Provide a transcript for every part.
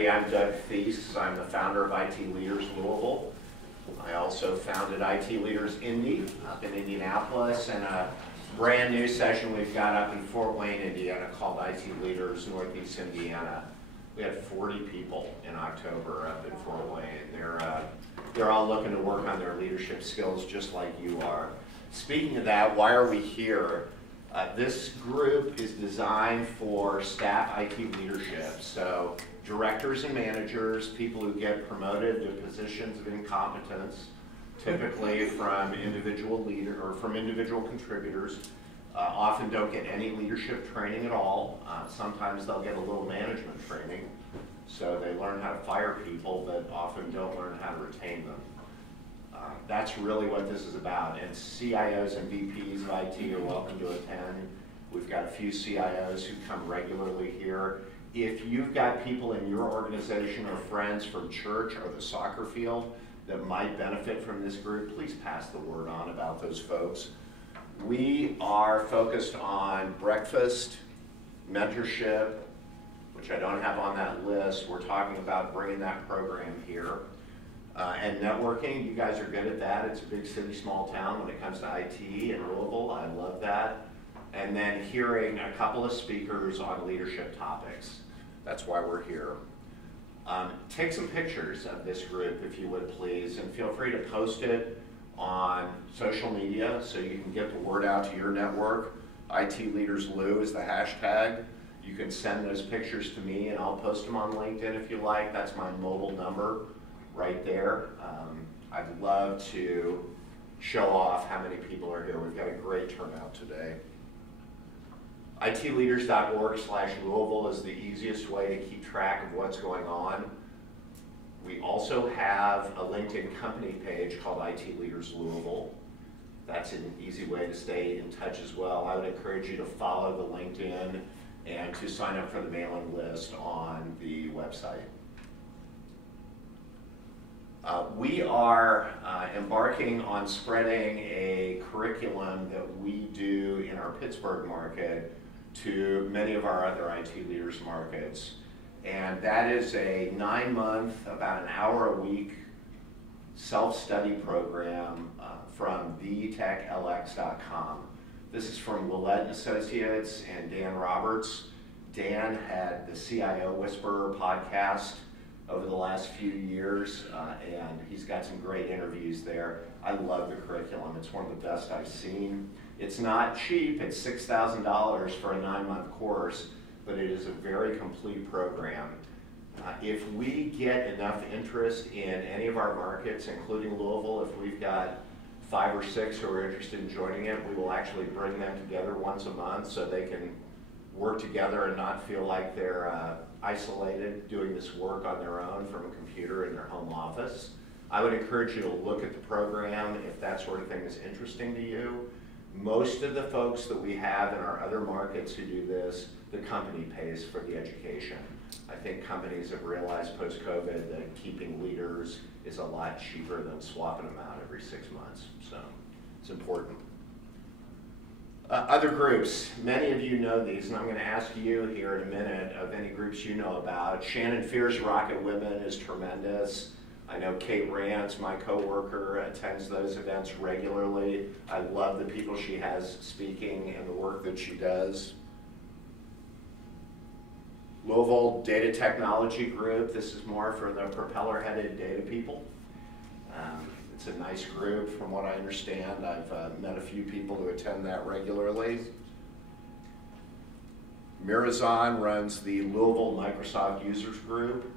everybody. I'm Doug Thies. I'm the founder of IT Leaders Louisville. I also founded IT Leaders Indy up in Indianapolis, and a brand new session we've got up in Fort Wayne, Indiana called IT Leaders Northeast Indiana. We had 40 people in October up in Fort Wayne. They're all looking to work on their leadership skills just like you are. Speaking of that, why are we here? This group is designed for staff IT leadership, so directors and managers, people who get promoted to positions of incompetence, typically from individual contributors, often don't get any leadership training at all. Sometimes they'll get a little management training, so they learn how to fire people, but often don't learn how to retain them. That's really what this is about, and CIOs and VPs of IT are welcome to attend. We've got a few CIOs who come regularly here. If you've got people in your organization or friends from church or the soccer field that might benefit from this group, please pass the word on about those folks. We are focused on breakfast, mentorship, which I don't have on that list. We're talking about bringing that program here. And networking, you guys are good at that. It's a big city, small town when it comes to IT in Louisville. I love that. And then hearing a couple of speakers on leadership topics. That's why we're here. Take some pictures of this group, if you would please, and feel free to post it on social media so you can get the word out to your network. IT Leaders Lou is the hashtag. You can send those pictures to me and I'll post them on LinkedIn if you like. That's my mobile number right there. I'd love to show off how many people are here. We've got a great turnout today. itleaders.org/Louisville is the easiest way to keep track of what's going on. We also have a LinkedIn company page called IT Leaders Louisville. That's an easy way to stay in touch as well. I would encourage you to follow the LinkedIn and to sign up for the mailing list on the website. We are embarking on spreading a curriculum that we do in our Pittsburgh market to many of our other IT leaders markets. And that is a 9-month, about an hour a week self-study program from thetechlx.com. This is from Willett & Associates and Dan Roberts. Dan had the CIO Whisperer podcast over the last few years, and he's got some great interviews there. I love the curriculum. It's one of the best I've seen. It's not cheap. It's $6,000 for a 9-month course, but it is a very complete program. If we get enough interest in any of our markets, including Louisville, if we've got 5 or 6 who are interested in joining it, we will actually bring them together once a month so they can work together and not feel like they're isolated doing this work on their own from a computer in their home office. I would encourage you to look at the program if that sort of thing is interesting to you. Most of the folks that we have in our other markets who do this, the company pays for the education. I think companies have realized post-COVID that keeping leaders is a lot cheaper than swapping them out every 6 months, so it's important. Other groups, many of you know these, and I'm going to ask you here in a minute of any groups you know about. Shannon Fear's Rocket Women is tremendous. I know Kate Rance, my coworker, attends those events regularly. I love the people she has speaking and the work that she does. Louisville Data Technology Group, this is more for the propeller-headed data people. It's a nice group from what I understand. I've met a few people who attend that regularly. Mirazan runs the Louisville Microsoft Users Group.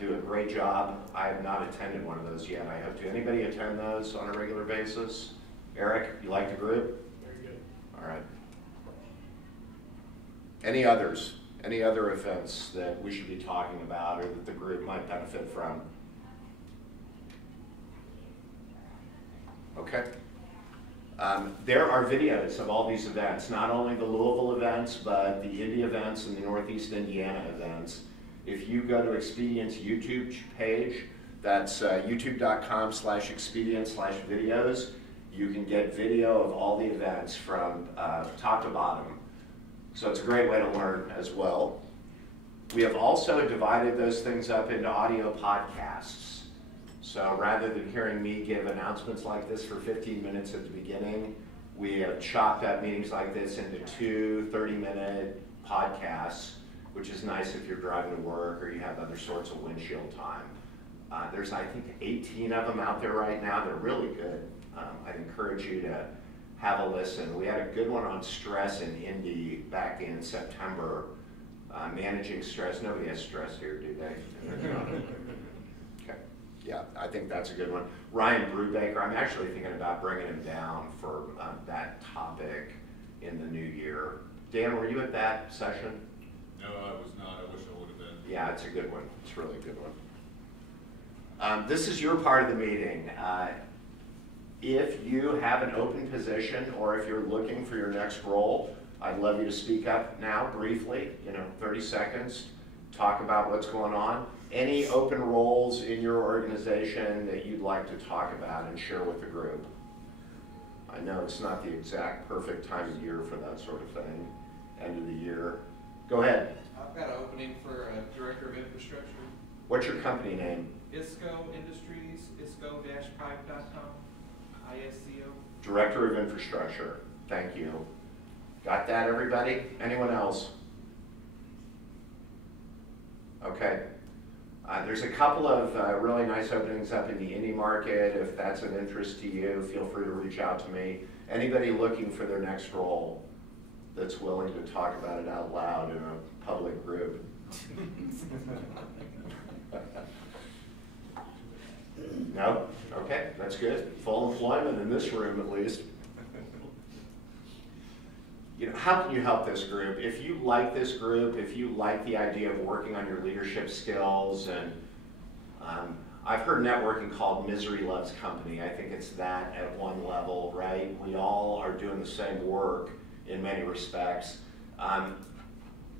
Do a great job. I have not attended one of those yet. I hope to. Anybody attend those on a regular basis? Eric, you like the group? Very good. All right. Any others? Any other events that we should be talking about or that the group might benefit from? Okay. There are videos of all these events, not only the Louisville events, but the Indy events and the Northeast Indiana events. If you go to Expedient's YouTube page, that's youtube.com/expedient/videos, you can get video of all the events from top to bottom. So it's a great way to learn as well. We have also divided those things up into audio podcasts. So rather than hearing me give announcements like this for 15 minutes at the beginning, we have chopped up meetings like this into 2 30-minute podcasts, which is nice if you're driving to work or you have other sorts of windshield time. There's, I think, 18 of them out there right now. They're really good. I'd encourage you to have a listen. We had a good one on stress in Indy back in September. Managing stress. Nobody has stress here, do they? Okay. Yeah, I think that's a good one. Ryan Brubaker, I'm actually thinking about bringing him down for that topic in the new year. Dan, were you at that session? No, I was not. I wish I would have been. Yeah, it's a good one. It's a really good one. This is your part of the meeting. If you have an open position or if you're looking for your next role, I'd love you to speak up now briefly, 30 seconds, talk about what's going on. Any open roles in your organization that you'd like to talk about and share with the group. I know it's not the exact perfect time of year for that sort of thing, end of the year. Go ahead. I've got an opening for a Director of Infrastructure. What's your company name? ISCO Industries, isco-pipe.com, ISCO. Director of Infrastructure. Thank you. Got that, everybody? Anyone else? Okay. There's a couple of really nice openings up in the Indy market. If that's of interest to you, feel free to reach out to me. Anybody looking for their next role that's willing to talk about it out loud in a public group? No? Okay, that's good. Full employment in this room at least. How can you help this group? If you like this group, if you like the idea of working on your leadership skills, and I've heard networking called misery loves company. I think it's that at one level, right? We all are doing the same work in many respects.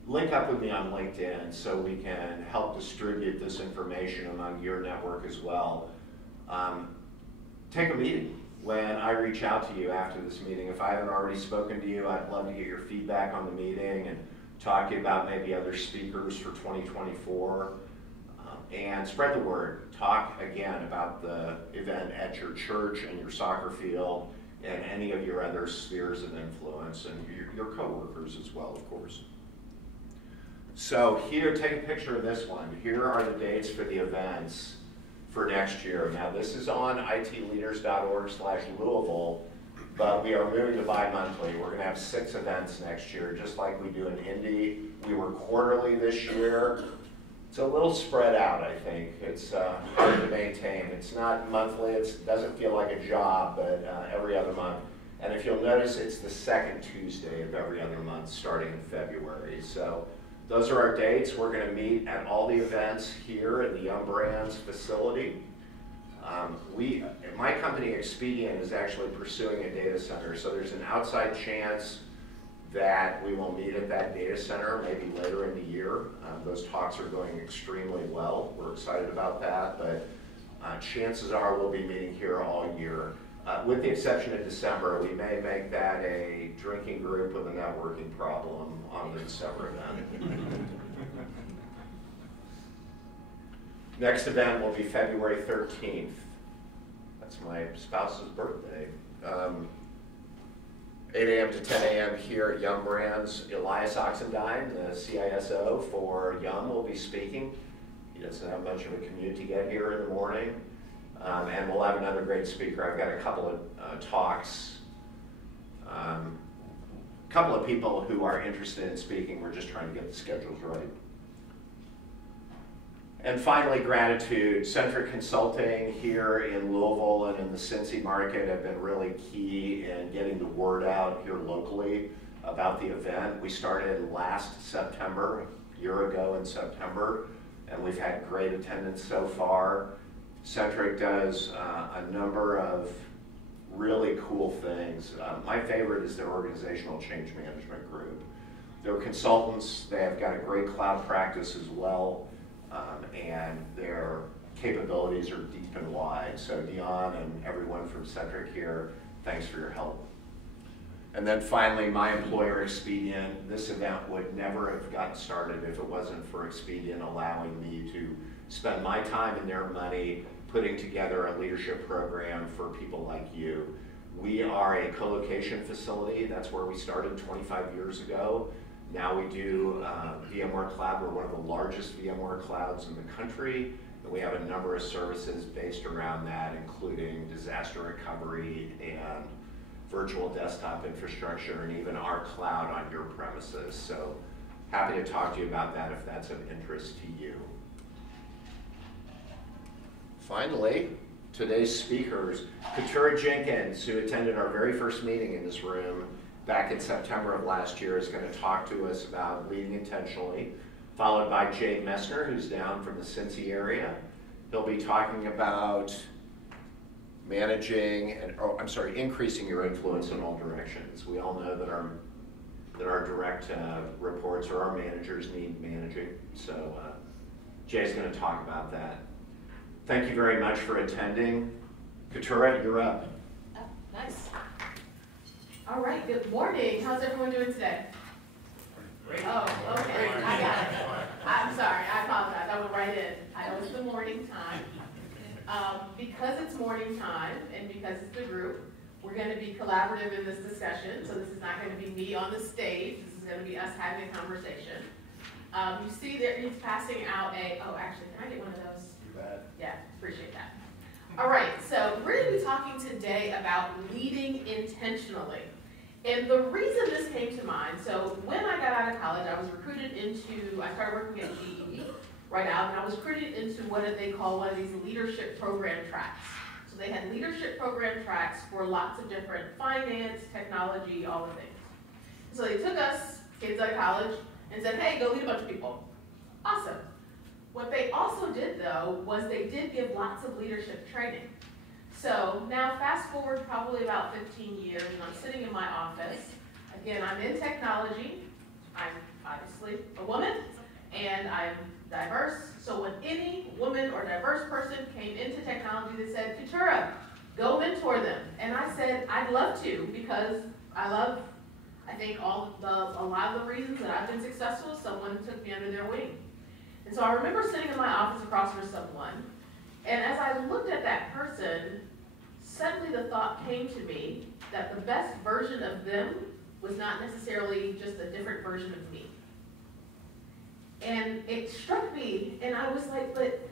Link up with me on LinkedIn so we can help distribute this information among your network as well. Take a meeting. When I reach out to you after this meeting, if I haven't already spoken to you, I'd love to get your feedback on the meeting and talk to you about maybe other speakers for 2024. And spread the word. Talk again about the event at your church and your soccer field and any of your other spheres of influence and your coworkers as well, of course. So here, take a picture of this one. Here are the dates for the events for next year. Now this is on itleaders.org/Louisville, but we are moving to bi-monthly. We're going to have 6 events next year, just like we do in Indy. We were quarterly this year. It's a little spread out, I think. It's hard to maintain. It's not monthly. It doesn't feel like a job, but every other month. And if you'll notice, it's the second Tuesday of every other month starting in February. So those are our dates. We're going to meet at all the events here at the Young Brands facility. My company, Expedient, is actually pursuing a data center. So there's an outside chance that we will meet at that data center maybe later in the year. Those talks are going extremely well. We're excited about that, but chances are we'll be meeting here all year. With the exception of December, we may make that a drinking group with a networking problem on the December event. Next event will be February 13th. That's my spouse's birthday. 8 a.m. to 10 a.m. here at Young Brands. Elias Oxendine, the CISO for Young, will be speaking. He doesn't have much of a commute to get here in the morning. And we'll have another great speaker. I've got a couple of talks. A couple of people who are interested in speaking. We're just trying to get the schedules right. And finally, gratitude. Centric Consulting here in Louisville and in the Cincy market have been really key in getting the word out here locally about the event. We started last September, a year ago in September, and we've had great attendance so far. Centric does a number of really cool things. My favorite is their organizational change management group. They're consultants. They have got a great cloud practice as well. And their capabilities are deep and wide. So Dion and everyone from Centric here, thanks for your help. And then finally, my employer, Expedient. This event would never have gotten started if it wasn't for Expedient allowing me to spend my time and their money putting together a leadership program for people like you. We are a co-location facility. That's where we started 25 years ago. Now we do VMware Cloud. We're one of the largest VMware clouds in the country. And we have a number of services based around that, including disaster recovery and virtual desktop infrastructure, and even our cloud on your premises. So happy to talk to you about that if that's of interest to you. Finally, today's speakers, Keturah Jenkins, who attended our very first meeting in this room back in September of last year, is going to talk to us about leading intentionally, followed by Jay Messner, who's down from the Cincy area. He'll be talking about managing and, increasing your influence in all directions. We all know that our direct reports or our managers need managing. So Jay's going to talk about that. Thank you very much for attending. Keturah, you're up. Oh, nice. All right, good morning. How's everyone doing today? Great. Oh, okay, I got it. I'm sorry, I apologize. I went right in. I know it's the morning time. Because it's morning time and because it's the group, we're going to be collaborative in this discussion. So this is not going to be me on the stage. This is going to be us having a conversation. You see there he's passing out actually, can I get one of those? You bet. Yeah, appreciate that. All right, so we're going to be talking today about leading intentionally. And the reason this came to mind, so when I got out of college, I was recruited I started working at GE right out, and I was recruited into what they call one of these leadership program tracks. So they had leadership program tracks for lots of different finance, technology, all the things. So they took us, kids out of college, and said, hey, go lead a bunch of people. Awesome. What they also did, though, was they did give lots of leadership training. So now fast forward probably about 15 years, and I'm sitting in my office. Again, I'm in technology. I'm obviously a woman, and I'm diverse. So when any woman or diverse person came into technology, they said, Keturah, go mentor them. And I said, I'd love to, because I think a lot of the reasons that I've been successful, someone took me under their wing. And so I remember sitting in my office across from someone, and as I looked at that person, suddenly the thought came to me that the best version of them was not necessarily just a different version of me. And it struck me, and I was like, but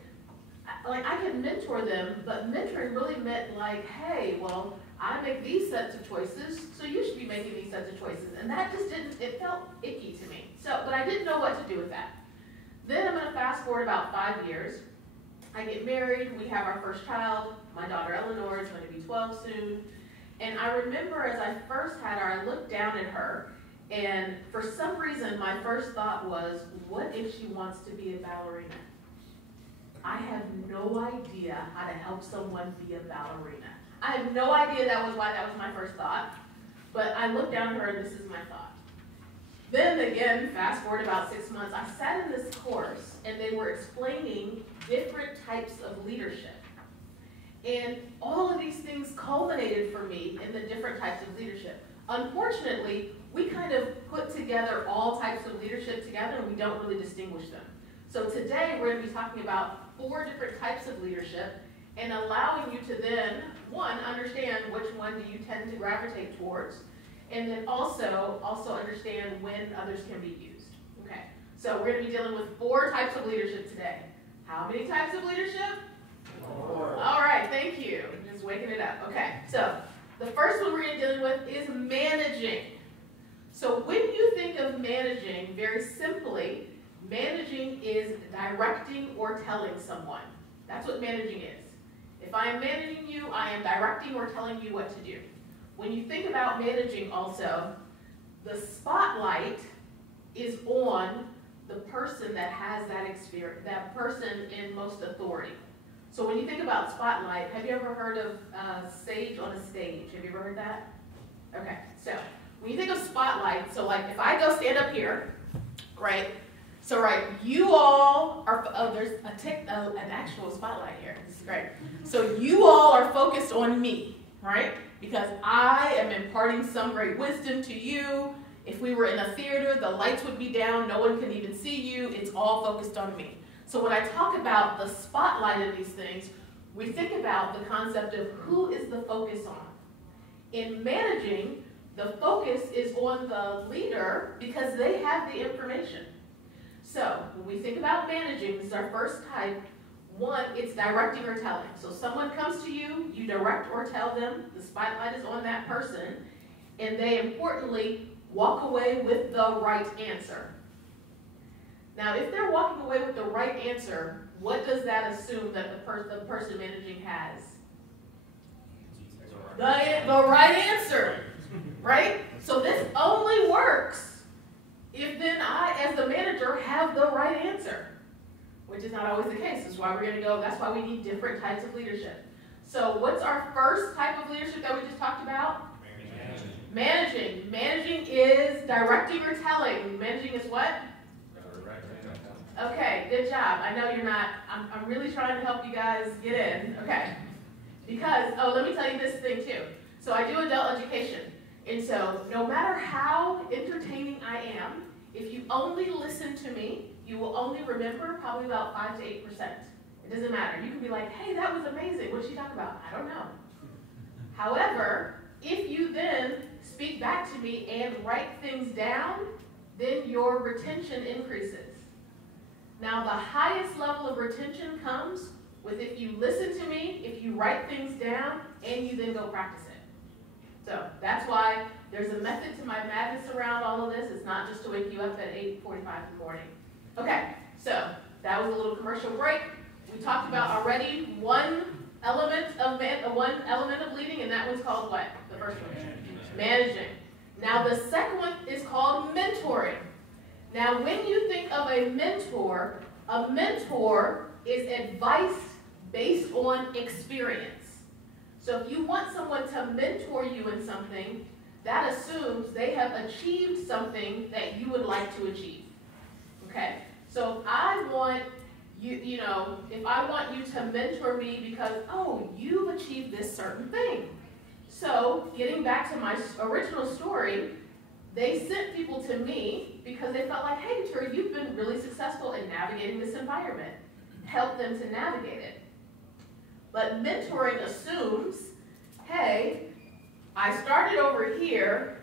I can mentor them, but mentoring really meant like, hey, well, I make these sets of choices, so you should be making these sets of choices. And that just it felt icky to me. So, but I didn't know what to do with that. Then I'm going to fast forward about 5 years. I get married, we have our first child. My daughter Eleanor is going to be 12 soon. And I remember as I first had her, I looked down at her, and for some reason my first thought was, what if she wants to be a ballerina? I have no idea how to help someone be a ballerina. I have no idea why that was my first thought, but I looked down at her and this is my thought. Then again, fast forward about 6 months, I sat in this course and they were explaining different types of leadership. And all of these things culminated for me in the different types of leadership. Unfortunately, we kind of put together all types of leadership together and we don't really distinguish them. So today we're going to be talking about 4 different types of leadership and allowing you to then, one, understand which one do you tend to gravitate towards, and then also understand when others can be used. Okay, so we're going to be dealing with 4 types of leadership today. How many types of leadership? 4. All right, thank you. Just waking it up. Okay, so the first one we're going to be dealing with is managing. So when you think of managing, very simply, managing is directing or telling someone. That's what managing is. If I am managing you, I am directing or telling you what to do. When you think about managing also, the spotlight is on the person that has that experience, that person in most authority. So when you think about spotlight, have you ever heard of sage on a stage? Have you ever heard that? Okay, so when you think of spotlight, so like if I go stand up here, right? So right, you all are, there's an actual spotlight here. This is great. So you all are focused on me. right? Because I am imparting some great wisdom to you. If we were in a theater, the lights would be down, no one can even see you, it's all focused on me. So when I talk about the spotlight of these things, we think about the concept of who is the focus on. In managing, the focus is on the leader because they have the information. So when we think about managing, this is our first type. One, it's directing or telling. So someone comes to you, you direct or tell them, the spotlight is on that person, and they importantly walk away with the right answer. Now, if they're walking away with the right answer, what does that assume that the person managing has? The right answer, right? So this only works if then I, as the manager, have the right answer, which is not always the case. That's why we're going to go, that's why we need different types of leadership. So what's our first type of leadership that we just talked about? Managing. Managing is directing or telling. Managing is what? Okay, good job. I know you're not, I'm really trying to help you guys get in. Okay. Because, oh, let me tell you this thing too. So I do adult education. And so no matter how entertaining I am, if you only listen to me, you will only remember probably about 5 to 8%. It doesn't matter. You can be like, hey, that was amazing. What did she talk about? I don't know. However, if you then speak back to me and write things down, then your retention increases. Now, the highest level of retention comes with if you listen to me, if you write things down, and you then go practice it. So that's why there's a method to my madness around all of this. It's not just to wake you up at 8:45 in the morning. Okay, so that was a little commercial break. We talked about already one element of leading, and that one's called what? The first one? Managing. Now the second one is called mentoring. Now when you think of a mentor is advice based on experience. So if you want someone to mentor you in something, that assumes they have achieved something that you would like to achieve. Okay? So if I want if I want you to mentor me because, oh, you've achieved this certain thing. So getting back to my original story, they sent people to me because they felt like, hey, Terry, you've been really successful in navigating this environment. Help them to navigate it. But mentoring assumes, hey, I started over here.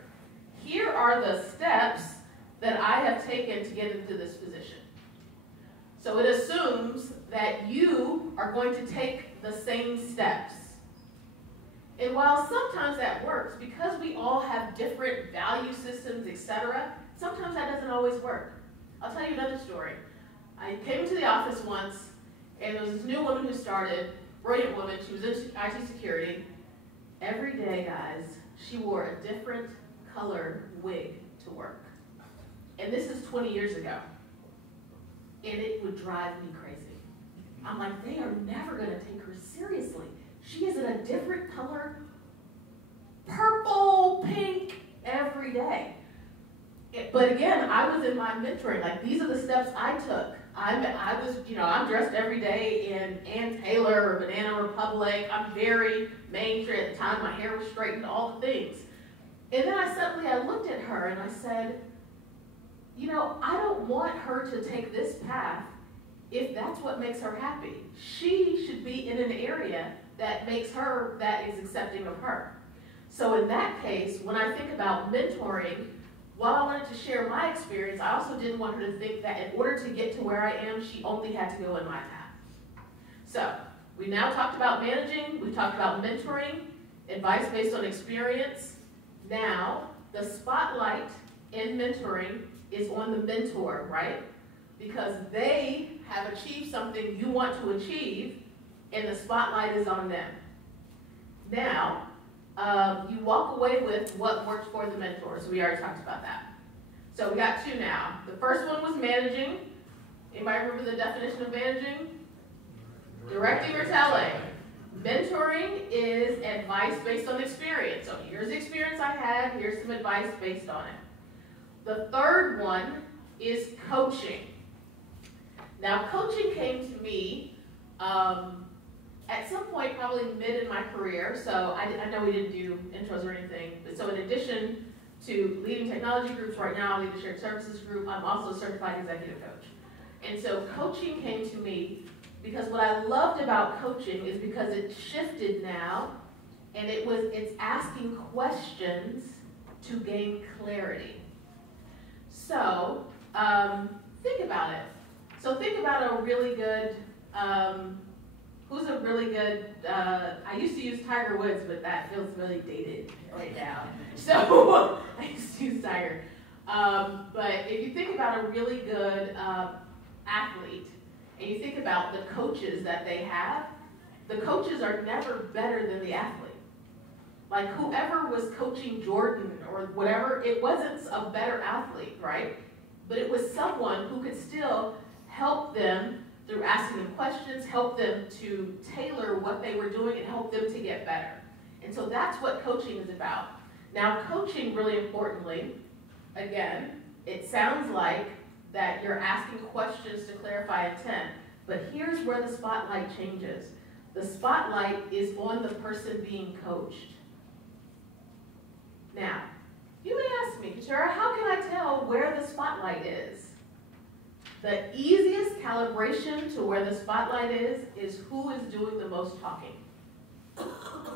Here are the steps that I have taken to get into this position. So it assumes that you are going to take the same steps. And while sometimes that works, because we all have different value systems, etc., sometimes that doesn't always work. I'll tell you another story. I came into the office once, and there was this new woman who started, brilliant woman, she was in IT security. Every day, guys, she wore a different colored wig to work. And this is 20 years ago. And it would drive me crazy. I'm like, they are never going to take her seriously. She is in a different color, purple, pink, every day. But again, I was in my mentoring. Like, these are the steps I took. I'm dressed every day in Ann Taylor or Banana Republic. I'm very mainstream. At the time, my hair was straightened, all the things. And then I looked at her and I said, I don't want her to take this path if that's what makes her happy. She should be in an area that is accepting of her. So in that case, when I think about mentoring, while I wanted to share my experience, I also didn't want her to think that in order to get to where I am, she only had to go in my path. So we now talked about managing, we talked about mentoring, advice based on experience. Now, the spotlight in mentoring is on the mentor, right? Because they have achieved something you want to achieve, and the spotlight is on them. Now, you walk away with what works for the mentor. So we already talked about that. So we got two now. The first one was managing. Anybody remember the definition of managing? Directing or telling. Mentoring is advice based on experience. So here's the experience I had. Here's some advice based on it. The third one is coaching. Now, coaching came to me at some point, probably mid in my career, so I know we didn't do intros or anything, but so in addition to leading technology groups, right now I lead the shared services group, I'm also a certified executive coach. And so coaching came to me because what I loved about coaching is because it shifted now, and it's asking questions to gain clarity. So think about it. So think about a really good, who's a really good, I used to use Tiger Woods, but that feels really dated right now. So I used to use Tiger. But if you think about a really good athlete, and you think about the coaches that they have, the coaches are never better than the athlete. Like whoever was coaching Jordan or whatever, it wasn't a better athlete, right? But it was someone who could still help them through asking them questions, help them to tailor what they were doing, and help them to get better. And so that's what coaching is about. Now, coaching, really importantly, again, it sounds like that you're asking questions to clarify intent, but here's where the spotlight changes. The spotlight is on the person being coached. Now, you may ask me, Tara, how can I tell where the spotlight is? The easiest calibration to where the spotlight is who is doing the most talking.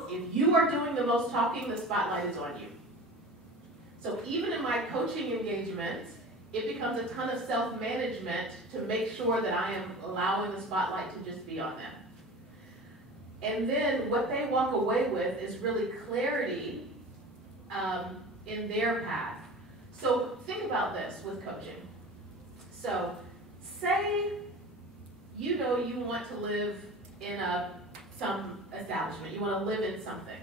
If you are doing the most talking, the spotlight is on you. So even in my coaching engagements, it becomes a ton of self-management to make sure that I am allowing the spotlight to just be on them. And then what they walk away with is really clarity in their path. So think about this with coaching. So say you know you want to live in some establishment, you want to live in something.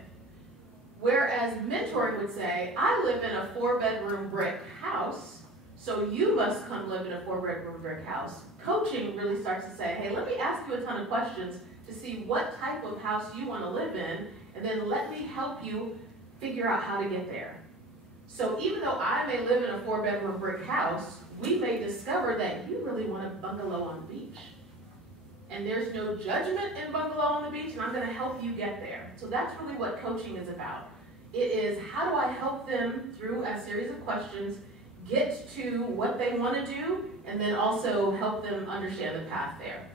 Whereas mentoring would say, I live in a 4-bedroom brick house, so you must come live in a 4-bedroom brick house. Coaching really starts to say, hey, let me ask you a ton of questions to see what type of house you want to live in, and then let me help you figure out how to get there. So even though I may live in a 4-bedroom brick house, we may discover that you really want a bungalow on the beach. And there's no judgment in bungalow on the beach, and I'm going to help you get there. So that's really what coaching is about. It is how do I help them through a series of questions get to what they want to do, and then also help them understand the path there.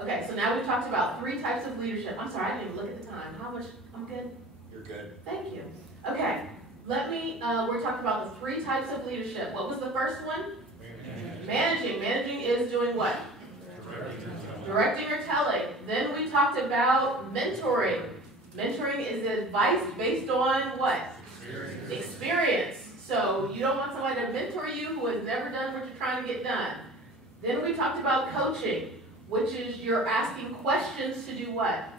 Okay, so now we've talked about 3 types of leadership. I'm sorry, I didn't even look at the time. How much? I'm good? You're good. Thank you. Okay, we're talking about the 3 types of leadership. What was the first one? Managing. Managing is doing what? Directing or telling. Then we talked about mentoring. Mentoring is advice based on what? Experience. So you don't want somebody to mentor you who has never done what you're trying to get done. Then we talked about coaching, which is you're asking questions to do what?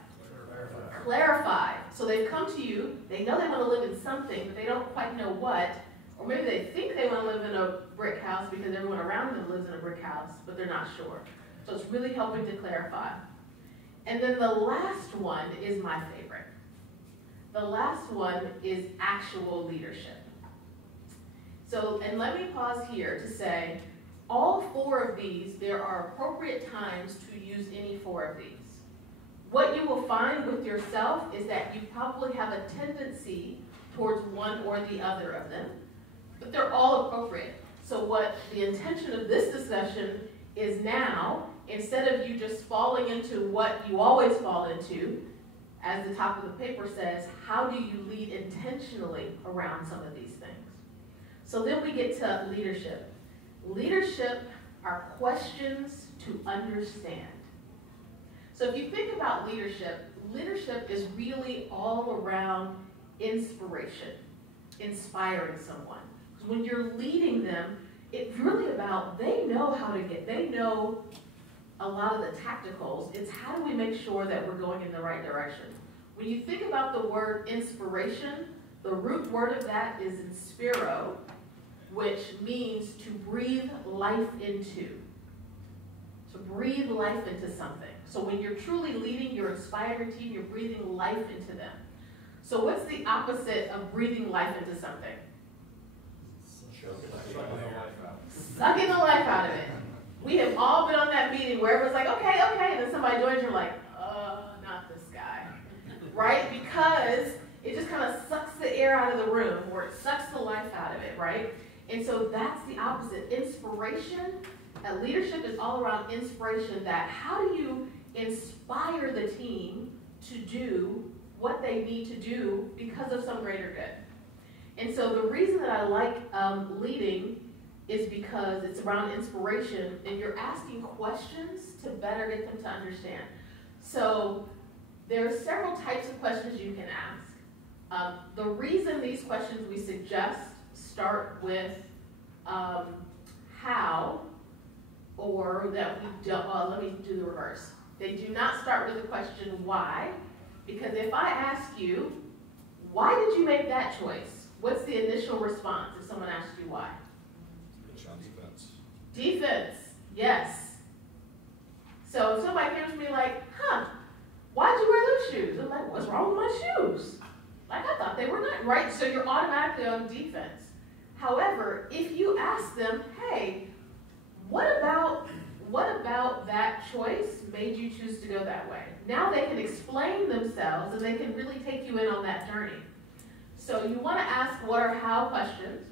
Clarify. So they've come to you, they know they want to live in something, but they don't quite know what. Or maybe they think they want to live in a brick house because everyone around them lives in a brick house, but they're not sure. So it's really helping to clarify. And then the last one is my favorite. The last one is actual leadership. So, and let me pause here to say, all 4 of these, there are appropriate times to use any 4 of these. What you will find with yourself is that you probably have a tendency towards one or the other of them, but they're all appropriate. So what the intention of this discussion is now, instead of you just falling into what you always fall into, as the top of the paper says, how do you lead intentionally around some of these things? So then we get to leadership. Leadership are questions to understand. So if you think about leadership, leadership is really all around inspiration, inspiring someone. Because when you're leading them, it's really about, they know how to they know a lot of the tacticals. It's how do we make sure that we're going in the right direction. When you think about the word inspiration, the root word of that is inspiro, which means to breathe life into. To breathe life into something. So when you're truly leading, you're inspiring your team, you're breathing life into them. So what's the opposite of breathing life into something? Sucking the life out of it. We have all been on that meeting where everyone's like, okay, and then somebody joins, you're like, not this guy. room where it sucks the life out of it, right? And so that's the opposite. Inspiration, leadership is all around inspiration, that how do you inspire the team to do what they need to do because of some greater good. And so the reason that I like leading is because it's around inspiration, and you're asking questions to better get them to understand. So there are several types of questions you can ask. The reason these questions we suggest start with how, or that we don't, let me do the reverse. They do not start with the question why, because if I ask you, why did you make that choice? What's the initial response if someone asks you why? Defense. Defense, yes. So if somebody comes to me like, why'd you wear those shoes? I'm like, what's wrong with my shoes? Like, I thought they were not right. So you're automatically on defense. However, if you ask them, hey, what about that choice made you choose to go that way? Now they can explain themselves, and they can really take you in on that journey. So you want to ask what or how questions.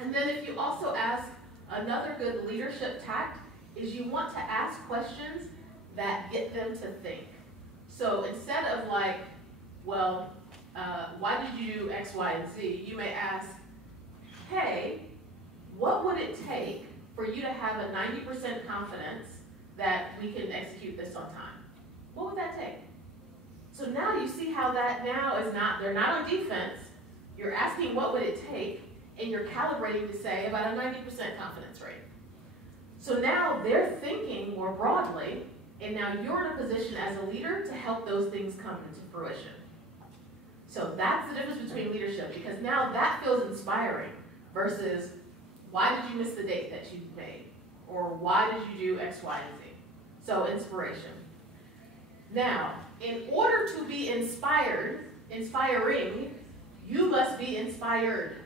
And then if you also ask, another good leadership tact is you want to ask questions that get them to think. So instead of like, well, why did you do X, Y, and Z? You may ask, hey, what would it take for you to have a 90% confidence that we can execute this on time? What would that take? So now you see how that now is not, they're not on defense. You're asking what would it take, and you're calibrating to say about a 90% confidence rate. So now they're thinking more broadly, and now you're in a position as a leader to help those things come into fruition. So that's the difference between leadership, because now that feels inspiring versus why did you miss the date that you made? Or why did you do X, Y, and Z? So inspiration. Now, in order to be inspiring, you must be inspired.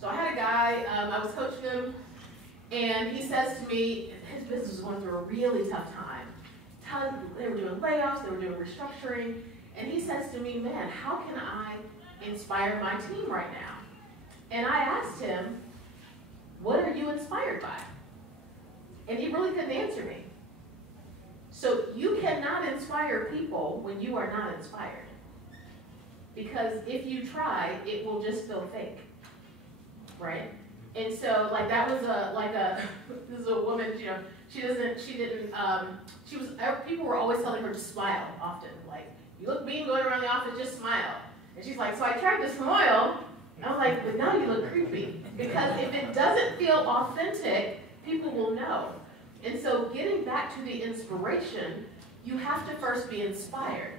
So I had a guy, I was coaching him, and he says to me, his business was going through a really tough time. They were doing layoffs, they were doing restructuring, and he says to me, man, how can I inspire my team right now? And I asked him, what are you inspired by? And he really couldn't answer me. So you cannot inspire people when you are not inspired. Because if you try, it will just feel fake, right? And so, like, that was this is a woman, you know, people were always telling her to smile often. Like, you look mean going around the office, just smile. And she's like, so I tried to smile, and I'm like, but now you look creepy. Because if it doesn't feel authentic, people will know. And so getting back to the inspiration, you have to first be inspired.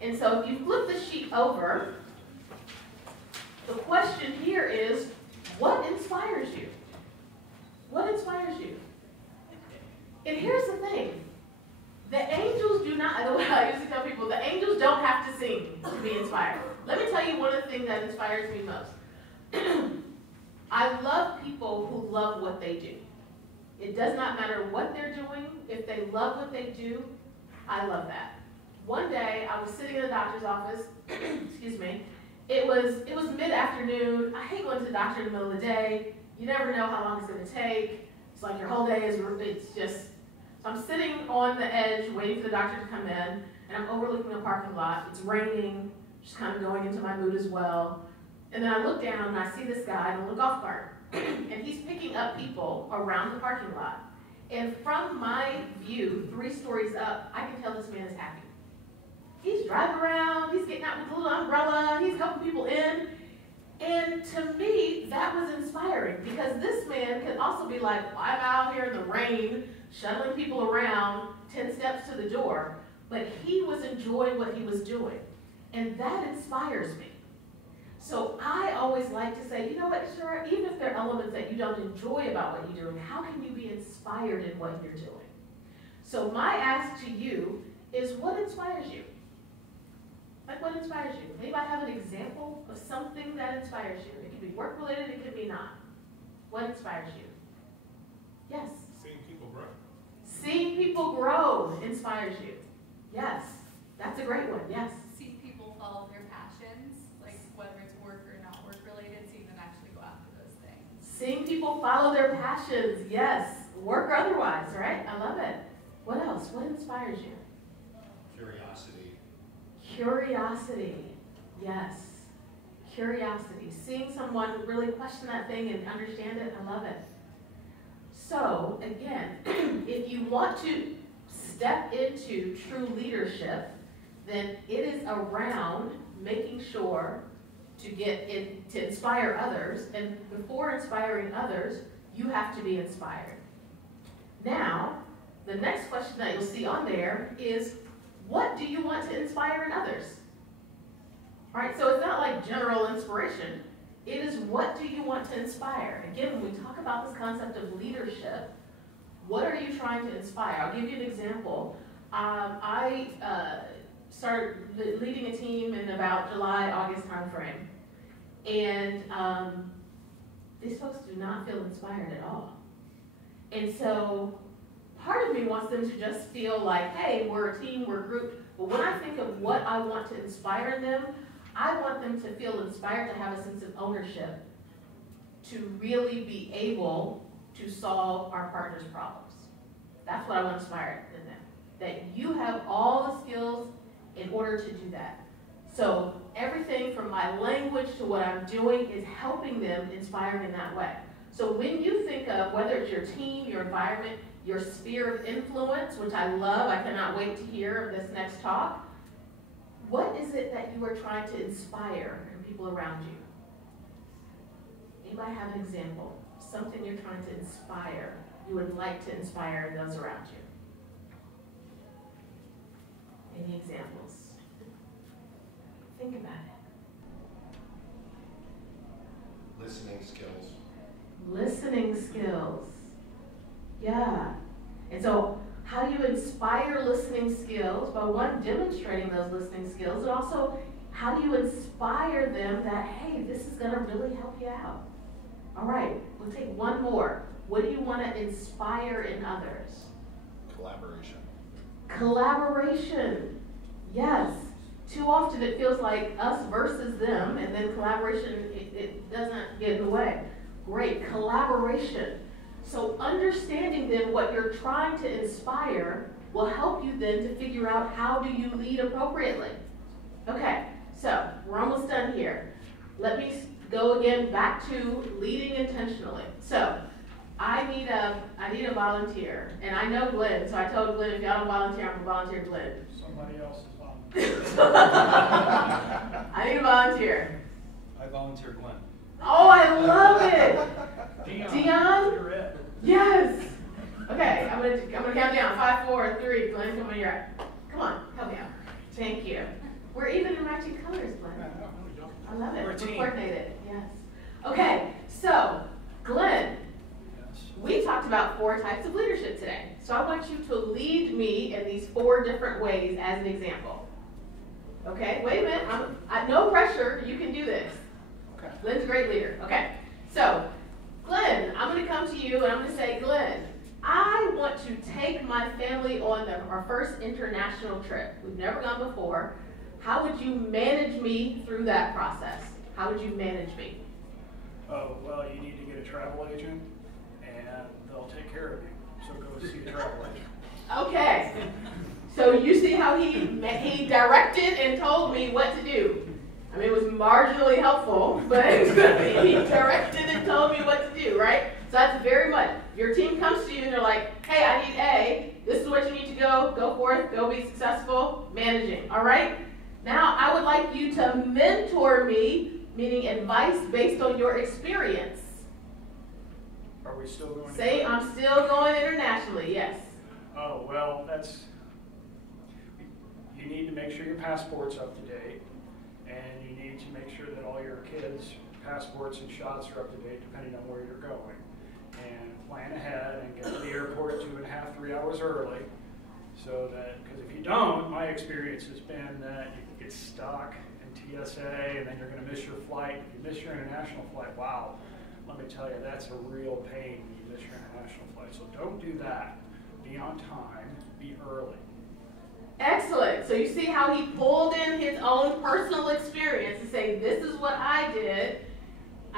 And so if you flip the sheet over, the question here is, what inspires you? What inspires you? And here's the thing. The angels do not, I used to tell people, the angels don't have to sing to be inspired. Let me tell you one of the things that inspires me most. I love people who love what they do. It does not matter what they're doing. If they love what they do, I love that. One day, I was sitting in the doctor's office, excuse me. It was mid-afternoon. I hate going to the doctor in the middle of the day. You never know how long it's going to take. It's like your whole day is, it's just, so I'm sitting on the edge waiting for the doctor to come in, and I'm overlooking a parking lot. It's raining, just kind of going into my mood as well. And then I look down and I see this guy on the golf cart, and he's picking up people around the parking lot. And from my view, 3 stories up, I can tell this man is happy. He's driving around, he's getting out with a little umbrella, he's helping people in. And to me, that was inspiring, because this man could also be like, well, I'm out here in the rain, shuttling people around 10 steps to the door. But he was enjoying what he was doing. And that inspires me. So I always like to say, you know what, sure, even if there are elements that you don't enjoy about what you're doing, how can you be inspired in what you're doing? So my ask to you is, what inspires you? Like, what inspires you? Anybody have an example of something that inspires you? It could be work-related, it could be not. What inspires you? Yes? Seeing people grow. Seeing people grow inspires you. Yes. That's a great one, yes. See people follow their passions, like whether it's work or not work related. Seeing people follow their passions, yes, work or otherwise, right? I love it. What else? What inspires you? Curiosity. Curiosity, yes. Curiosity. Seeing someone really question that thing and understand it, I love it. So, again, if you want to step into true leadership, then it is around making sure to get it, to inspire others, and before inspiring others, you have to be inspired. Now, the next question that you'll see on there is, what do you want to inspire in others? All right, so it's not like general inspiration. It is, what do you want to inspire? Again, when we talk about this concept of leadership, what are you trying to inspire? I'll give you an example. I started leading a team in about July, August timeframe. And these folks do not feel inspired at all. And so part of me wants them to just feel like, hey, we're a team, we're a group. But when I think of what I want to inspire in them, I want them to feel inspired to have a sense of ownership, to really be able to solve our partners' problems. That's what I want to inspire in them. That you have all the skills in order to do that. So everything from my language to what I'm doing is helping them, inspiring in that way. So when you think of whether it's your team, your environment, your sphere of influence, which I love, I cannot wait to hear this next talk, what is it that you are trying to inspire in people around you? Anybody have an example? Something you're trying to inspire, you would like to inspire those around you? Any examples? Think about it. Listening skills. Listening skills. Yeah. And so how do you inspire listening skills? By one, demonstrating those listening skills, and also how do you inspire them that, hey, this is going to really help you out? All right, we'll take one more. What do you want to inspire in others? Collaboration. Collaboration. Yes. Too often it feels like us versus them, and then collaboration, it doesn't get in the way. Great. Collaboration. So understanding then what you're trying to inspire will help you then to figure out how do you lead appropriately. Okay, so we're almost done here. Let me go again back to leading intentionally. So I need a volunteer, and I know Glenn, so I told Glenn, if y'all don't volunteer, I'm gonna volunteer Glenn. Somebody else is volunteering. I need a volunteer. I volunteer Glenn. Oh, I love it. Dion? You're it. Yes. Okay, I'm gonna count down. 5, 4, 3. Glenn, come on, you're up. Come on, help me out. Thank you. We're even in matching colors, Glenn. I love it. We're a We're team. coordinated. Yes. Okay, so Glenn, Yes. we talked about 4 types of leadership today. So I want you to lead me in these 4 different ways as an example. Okay, wait a minute. No pressure. You can do this. Okay. Glenn's a great leader. Okay, so Glenn, I'm going to come to you and I'm going to say, Glenn, I want to take my family on our first international trip. We've never gone before. How would you manage me through that process? How would you manage me? Oh, well, you need to get a travel agent, and they'll take care of you. So go see a travel agent. Okay. So you see how he directed and told me what to do. I mean, it was marginally helpful, but he directed and told me what to do, right? So that's very much. Your team comes to you and they're like, hey, I need A. This is what you need to go forth, go be successful, managing, all right? Now, I would like you to mentor me, meaning advice based on your experience. Are we still going Say, to... I'm still going internationally, yes. Oh, well, that's... You need to make sure your passport's up to date, and you need to make sure that all your kids' passports and shots are up to date depending on where you're going. And plan ahead and get to the airport 2.5, 3 hours early. So that, because if you don't, my experience has been that you can get stuck in TSA and then you're going to miss your flight. If you miss your international flight, wow, let me tell you, that's a real pain when you miss your international flight. So don't do that. Be on time, be early. Excellent. So you see how he pulled in his own personal experience to say, this is what I did.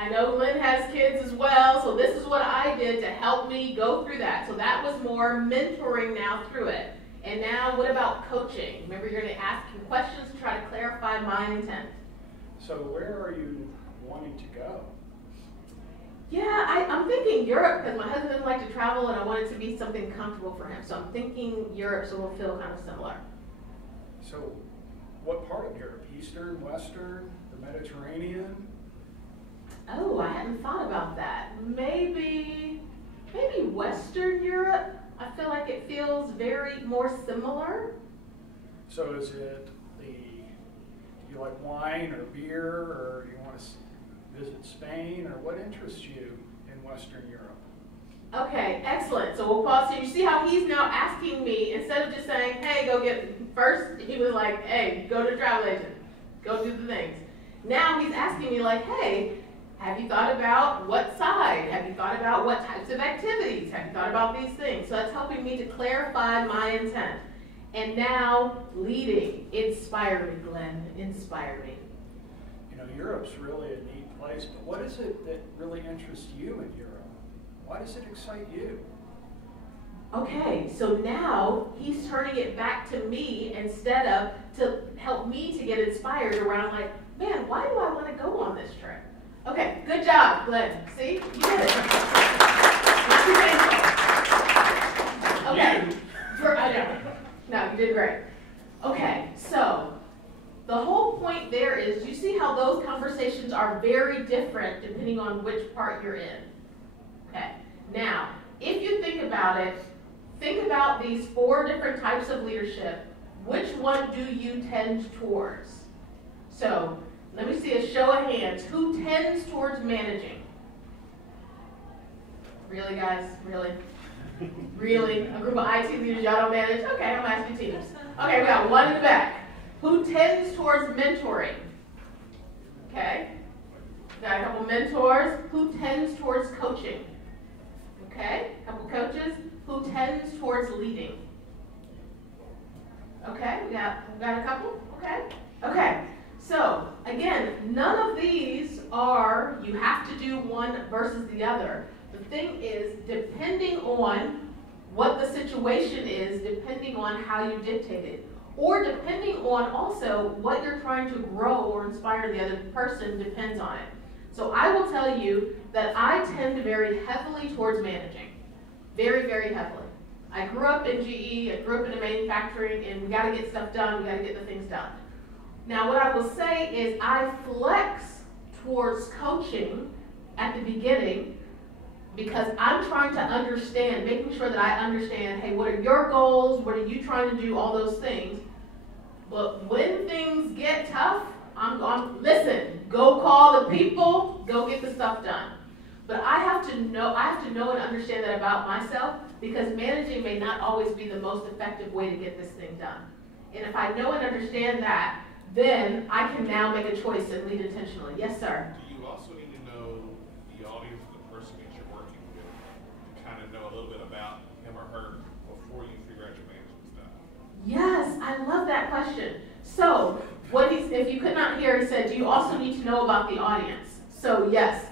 I know Lynn has kids as well, so this is what I did to help me go through that. So that was more mentoring now through it. And now what about coaching? Remember, you're going to ask him questions to try to clarify my intent. So where are you wanting to go? Yeah, I'm thinking Europe because my husband doesn't like to travel and I want it to be something comfortable for him. So I'm thinking Europe, so we'll feel kind of similar. So what part of Europe? Eastern, Western, the Mediterranean? Oh, I hadn't thought about that. Maybe Western Europe. I feel like it feels very more similar. So is it you like wine or beer, or you want to visit Spain, or what interests you in Western Europe? Okay, excellent. So we'll pause here. You see how he's now asking me, instead of just saying, hey, go get, first he was like, hey, go to a travel agent, go do the things. Now he's asking me like, hey, have you thought about what side? Have you thought about what types of activities? Have you thought about these things? So that's helping me to clarify my intent. And now, leading. Inspire me, Glenn. Inspire me. You know, Europe's really a neat place, but what is it that really interests you in Europe? Why does it excite you? Okay, so now he's turning it back to me instead of to help me to get inspired around like, man, why do I want to go on this trip? Okay, good job, Glenn. See? You did it. Not too painful. Okay. I know. No, you did great. Okay, so the whole point there is, you see how those conversations are very different depending on which part you're in. Okay, now, if you think about these 4 different types of leadership. Which one do you tend towards? So, let me see a show of hands. Who tends towards managing? Really, guys? Really? Really? A group of IT leaders, y'all don't manage? Okay, I'm going to ask you teams. Okay, we got one in the back. Who tends towards mentoring? Okay. Got a couple mentors. Who tends towards coaching? Okay. A couple coaches. Who tends towards leading? Okay, we got a couple? Okay. Okay. So, again, none of these are, you have to do one versus the other. The thing is, depending on what the situation is, depending on how you dictate it, or depending on also what you're trying to grow or inspire the other person depends on it. So I will tell you that I tend very heavily towards managing. Very, very heavily. I grew up in GE, I grew up in manufacturing, and we got to get stuff done, we got to get the things done. Now what I will say is I flex towards coaching at the beginning because I'm trying to understand, making sure that I understand, hey, what are your goals? What are you trying to do? All those things. But when things get tough, I'm going, listen, go call the people, go get the stuff done. But I have to know and understand that about myself because managing may not always be the most effective way to get this thing done. And if I know and understand that, then I can now make a choice and lead intentionally. Yes, sir? Do you also need to know the audience of the person that you're working with to kind of know a little bit about him or her before you figure out your management style? Yes, I love that question. So, if you could not hear, he said, do you also need to know about the audience? So, yes.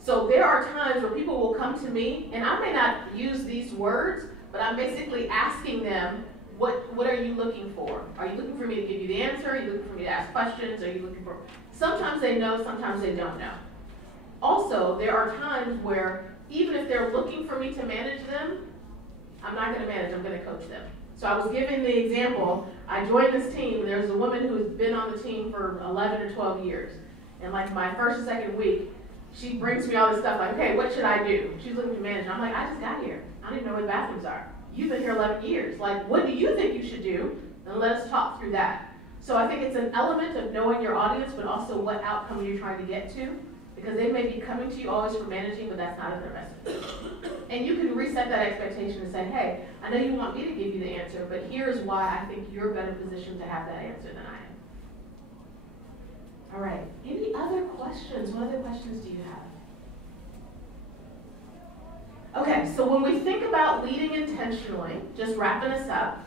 So there are times where people will come to me, and I may not use these words, but I'm basically asking them, what are you looking for? Are you looking for me to give you the answer? Are you looking for me to ask questions? Are you looking for... Sometimes they know, sometimes they don't know. Also, there are times where even if they're looking for me to manage them, I'm not going to manage, I'm going to coach them. So I was giving the example, I joined this team, and there's a woman who's been on the team for 11 or 12 years. And like my first or second week, she brings me all this stuff like, okay, what should I do? She's looking to manage. And I'm like, I just got here. I don't even know where the bathrooms are. You've been here 11 years. Like, what do you think you should do? And let us talk through that. So I think it's an element of knowing your audience, but also what outcome you're trying to get to. Because they may be coming to you always for managing, but that's not in their message. And you can reset that expectation and say, hey, I know you want me to give you the answer, but here's why I think you're better positioned to have that answer than I am. All right, any other questions? What other questions do you have? Okay, so when we think about leading intentionally, just wrapping us up,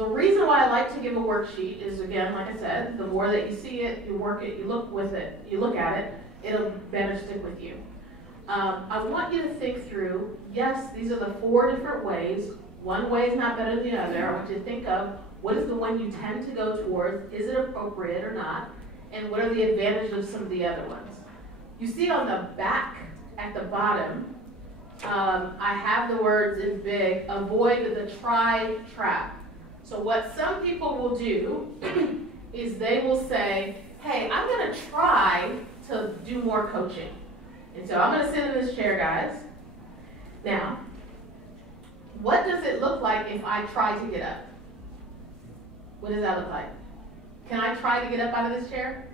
The reason why I like to give a worksheet is, again, like I said, the more that you see it, you work it, you look with it, you look at it, it'll better stick with you. I want you to think through, yes, these are the 4 different ways. One way is not better than the other. I want you to think of what is the one you tend to go towards, is it appropriate or not, and what are the advantages of some of the other ones. You see on the back at the bottom, I have the words in big, avoid the try trap. So what some people will do is they will say, hey, I'm going to try to do more coaching. And so I'm going to sit in this chair, guys. Now, what does it look like if I try to get up? What does that look like? Can I try to get up out of this chair?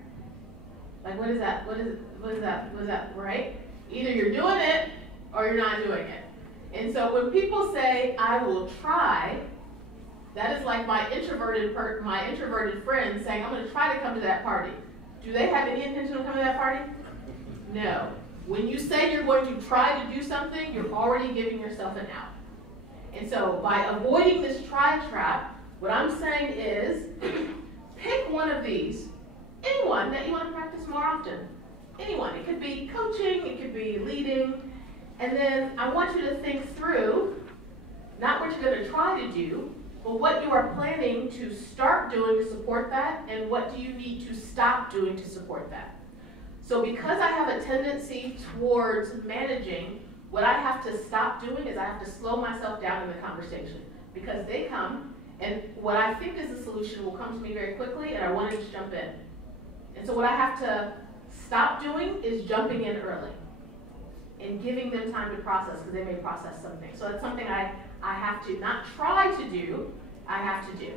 Like, what is that? What is that, right? Either you're doing it or you're not doing it. And so when people say, I will try, that is like my introverted friend saying, I'm going to try to come to that party. Do they have any intention of coming to that party? No. When you say you're going to try to do something, you're already giving yourself an out. And so by avoiding this try trap, what I'm saying is pick one of these, anyone that you want to practice more often. Anyone. It could be coaching, it could be leading, and then I want you to think through not what you're going to try to do, but what you are planning to start doing to support that, and what do you need to stop doing to support that. So because I have a tendency towards managing, what I have to stop doing is I have to slow myself down in the conversation, because they come, and what I think is the solution will come to me very quickly, and I want to just jump in. And so what I have to stop doing is jumping in early and giving them time to process, because they may process something. So that's something I have to not try to do, I have to do.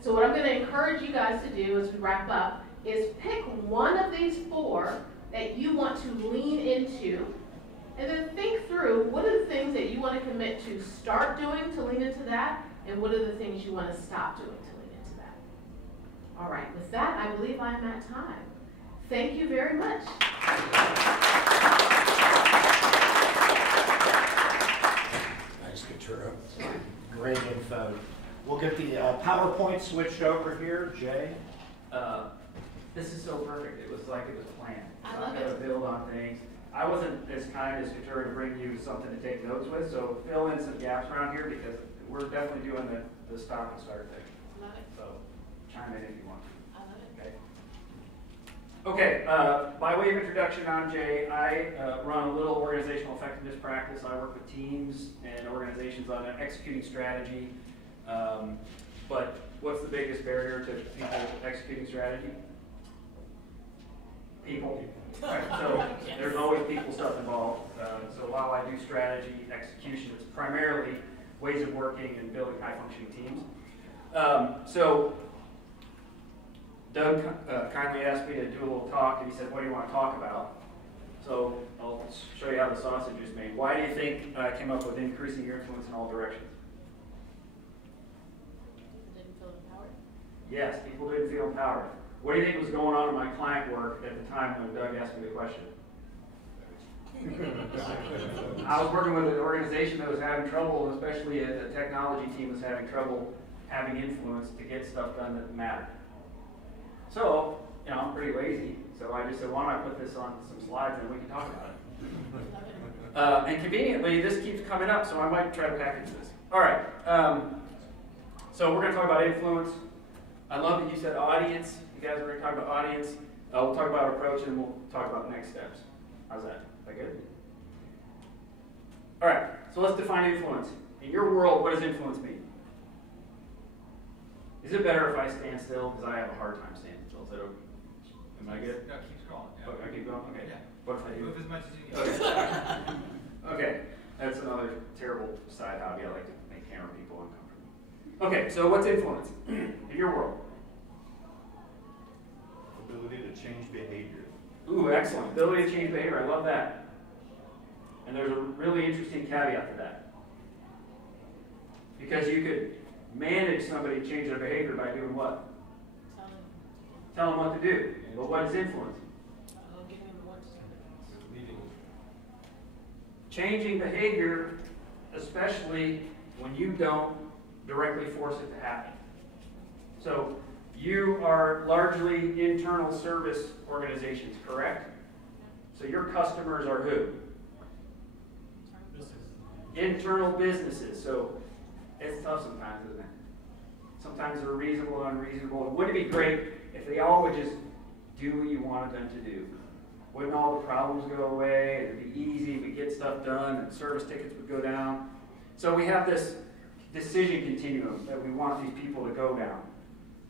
So what I'm going to encourage you guys to do as we wrap up is pick one of these 4 that you want to lean into, and then think through what are the things that you want to commit to start doing to lean into that, and what are the things you want to stop doing to lean into that. All right, with that, I believe I'm at time. Thank you very much. Thanks, Katura. Great info. We'll get the PowerPoint switched over here. Jay? This is so perfect. It was like it was planned. I So love I'm going it. to build on things. I wasn't as kind as Katura to bring you something to take notes with, so fill in some gaps around here, because we're definitely doing the stop and start thing. Love it. So chime in if you want to. I love it. Okay. By way of introduction, I'm Jay. I run a little organizational effectiveness practice. I work with teams and organizations on executing strategy. But what's the biggest barrier to people executing strategy? People. Right? So there's always people stuff involved. So while I do strategy execution, it's primarily ways of working and building high-functioning teams. So Doug kindly asked me to do a little talk, and he said, what do you want to talk about? So I'll show you how the sausage is made. Why do you think I came up with increasing your influence in all directions? Didn't feel empowered? Yes, people didn't feel empowered. What do you think was going on in my client work at the time when Doug asked me the question? I was working with an organization that was having trouble, especially a technology team was having trouble having influence to get stuff done that mattered. So, you know, I'm pretty lazy, so I just said, why don't I put this on some slides and we can talk about it. And conveniently, this keeps coming up, so I might try to package this. All right, so we're going to talk about influence. I love that you said audience. You guys are going to talk about audience. We'll talk about approach, and we'll talk about next steps. How's that? Is that good? All right, so let's define influence. In your world, what does influence mean? Is it better if I stand still? Because I have a hard time standing still. Is that okay? Am I good? No, keep scrolling. Yeah. Okay, I keep going? Okay. Yeah. What if I do? Move as much as you can. Okay. Okay, that's another terrible side hobby. I like to make camera people uncomfortable. Okay, so what's influence in your world? Ability to change behavior. Ooh, excellent. Ability to change behavior. I love that. And there's a really interesting caveat to that. Because you could manage somebody to change their behavior by doing what? Tell them what to do. But what is influence? Giving them what to do. Leading. Changing behavior, especially when you don't directly force it to happen. So you are largely internal service organizations, correct? So your customers are who? Internal businesses. So it's tough sometimes, isn't it? Sometimes they're reasonable and unreasonable. Wouldn't it be great if they all would just do what you wanted them to do? Wouldn't all the problems go away? It'd be easy. We'd get stuff done, and service tickets would go down. So we have this decision continuum that we want these people to go down.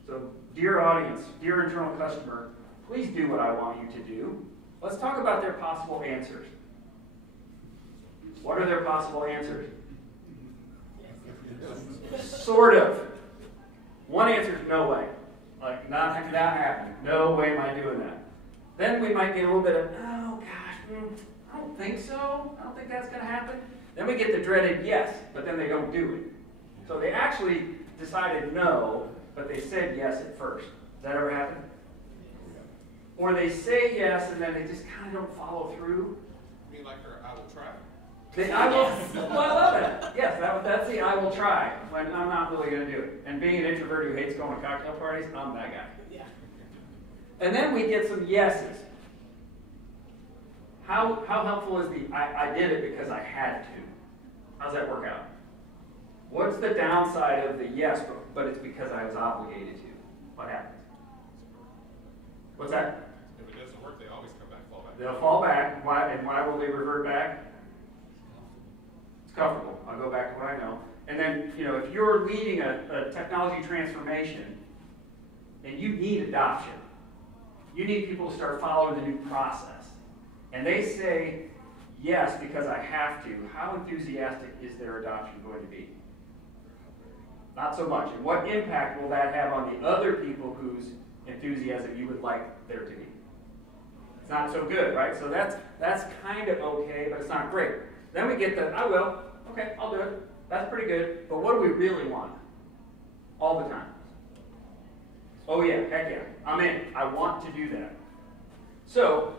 So, dear audience, dear internal customer, please do what I want you to do. Let's talk about their possible answers. What are their possible answers? Sort of. One answer is no way. Like, not happening. No way am I doing that. Then we might get a little bit of, oh gosh, I don't think so. I don't think that's going to happen. Then we get the dreaded yes, but then they don't do it. So they actually decided no, but they said yes at first. Does that ever happen? Or they say yes and then they just kind of don't follow through. You mean like her, I will try? Well, I love that. Yes, that's the I will try when I'm not really going to do it. And being an introvert who hates going to cocktail parties, I'm that guy. Yeah. And then we get some yeses. How helpful is the I did it because I had to? How's that work out? What's the downside of the yes, but it's because I was obligated to? What happens? What's that? If it doesn't work, they always come back, fall back. They'll fall back. Why? And why will they revert back? It's comfortable. I'll go back to what I know. And then, if you're leading a technology transformation and you need adoption, you need people to start following the new process. And they say, yes, because I have to. How enthusiastic is their adoption going to be? Not so much. And what impact will that have on the other people whose enthusiasm you would like there to be? It's not so good, right? So that's kind of okay, but it's not great. Then we get the, I will. Okay, I'll do it. That's pretty good. But what do we really want? All the time. Oh yeah, heck yeah. I'm in. I want to do that. So,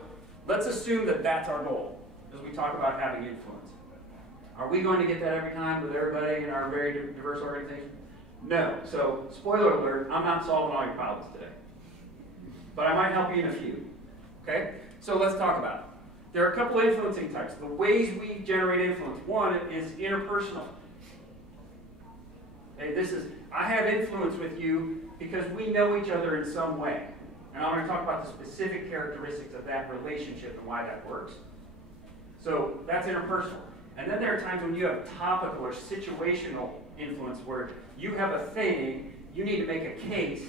let's assume that that's our goal as we talk about having influence. Are we going to get that every time with everybody in our very diverse organization? No. So, spoiler alert, I'm not solving all your problems today. But I might help you in a few. Okay? So let's talk about it. There are a couple of influencing types. The ways we generate influence. One is interpersonal. Okay, I have influence with you because we know each other in some way. And I'm going to talk about the specific characteristics of that relationship and why that works. So that's interpersonal. And then there are times when you have topical or situational influence where you have a thing, you need to make a case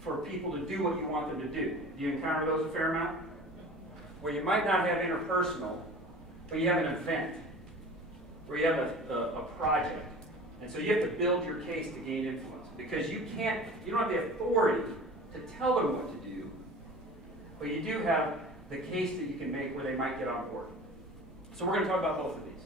for people to do what you want them to do. Do you encounter those a fair amount? Where you might not have interpersonal, but you have an event, where you have a project. And so you have to build your case to gain influence. Because you don't have the authority to tell them what to do, but you do have the case that you can make where they might get on board. So we're going to talk about both of these.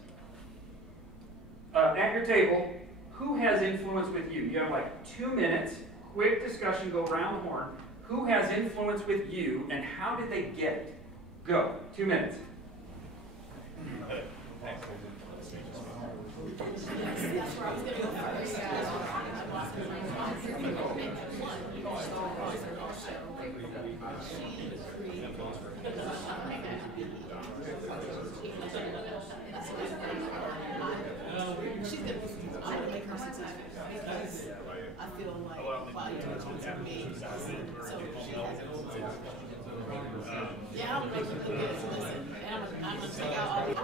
At your table, who has influence with you? You have like 2 minutes, quick discussion, go around the horn. Who has influence with you, and how did they get it? Go. 2 minutes. She's going to make her successful because I feel like while you're doing something for me, so she has it. Yeah, I'm making good. Listen, and I'm going to take out all the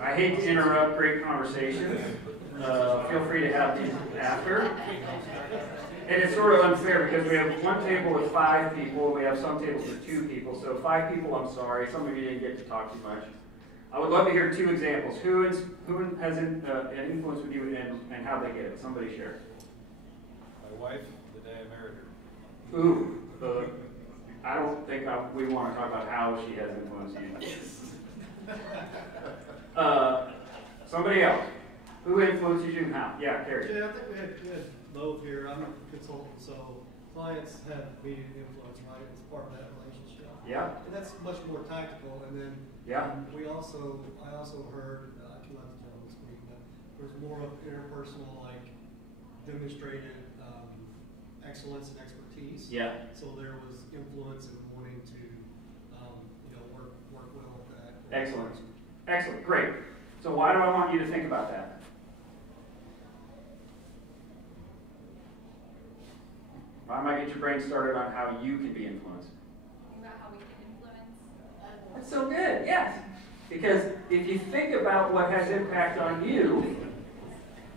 I hate to interrupt great conversations. Feel free to have these after. And it's sort of unfair because we have one table with 5 people, and we have some tables with 2 people. So 5 people, I'm sorry. Some of you didn't get to talk too much. I would love to hear 2 examples. Who has an influence with you and how they get it? Somebody share. My wife, the day I married her. Ooh, I don't think we want to talk about how she has influenced you. Somebody else. Who influences you and how? Yeah, Carrie. Yeah, I think we had both here. I'm a consultant, so clients have immediate influence, right? It's part of that relationship. Yeah. And that's much more tactical. And then Yeah. I also heard, I can let the gentleman more of interpersonal, like demonstrated excellence and expertise. Yeah. So there was influence in wanting to, work well with that. Excellent. Excellent. Great. So why do I want you to think about that? Why am I get your brain started on how you can be influenced? Think about how we can influence. That's so good. Yes. Because if you think about what has impact on you,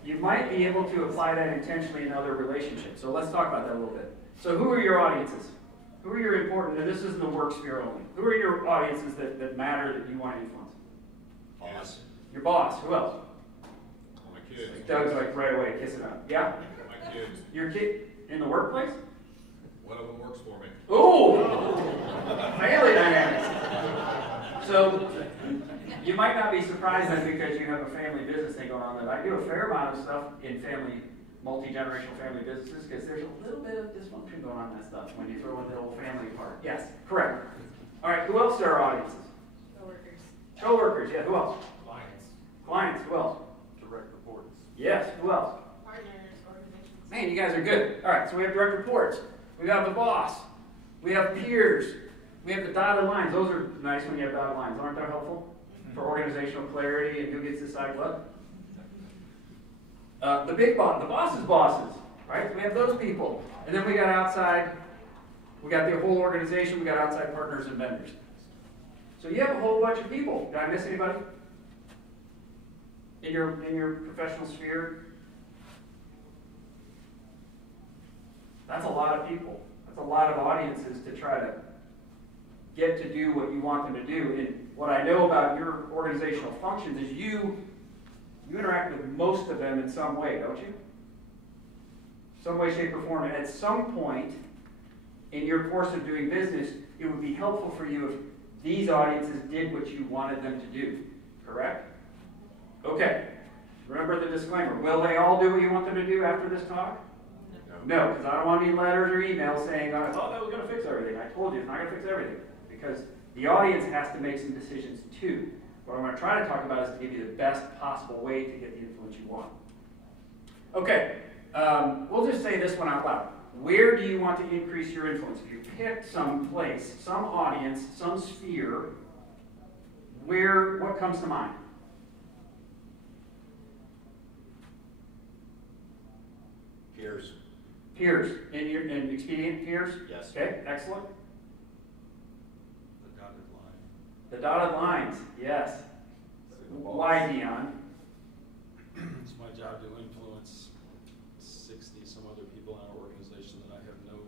you might be able to apply that intentionally in other relationships. So let's talk about that a little bit. So who are your audiences? Who are your important, and this is in the work sphere only. Who are your audiences that matter that you want to influence? Boss. Your boss. Who else? My kids. Doug's like right away kissing up. Yeah? My kids. Your kid in the workplace? One of them works for me. Ooh! Family dynamics. So you might not be surprised then because you have a family business thing going on that I do a fair amount of stuff in family, multi-generational family businesses because there's a little bit of dysfunction going on in that stuff when you throw in the whole family part. Yes, correct. All right, who else are our audiences? Coworkers. Co-workers, yeah, who else? Clients. Clients, who else? Direct reports. Yes, who else? Partners, organizations. Man, you guys are good. All right, so we have direct reports. We have the boss. We have peers. We have the dotted lines. Those are nice when you have dotted lines. Aren't they helpful for organizational clarity and who gets to decide what? The big boss, the boss's bosses, right? We have those people. And then we got outside, we got the whole organization, we got outside partners and vendors. So you have a whole bunch of people. Did I miss anybody? In your professional sphere? That's a lot of people. That's a lot of audiences to try to get to do what you want them to do. And what I know about your organizational functions is you interact with most of them in some way, don't you? Some way, shape, or form. And at some point in your course of doing business, it would be helpful for you if these audiences did what you wanted them to do. Correct? Okay. Remember the disclaimer. Will they all do what you want them to do after this talk? No, because I don't want any letters or emails saying, I thought that was going to fix everything. I told you it's not going to fix everything. Because the audience has to make some decisions too. What I'm going to try to talk about is to give you the best possible way to get the influence you want. Okay, we'll just say this one out loud. Where do you want to increase your influence? If you pick some place, some audience, some sphere, what comes to mind? Peers. Peers. In expedient peers? Yes. Okay, excellent. The dotted line. The dotted lines, yes. Why, Dion? It's my job to influence 60 some other people in our organization that I have no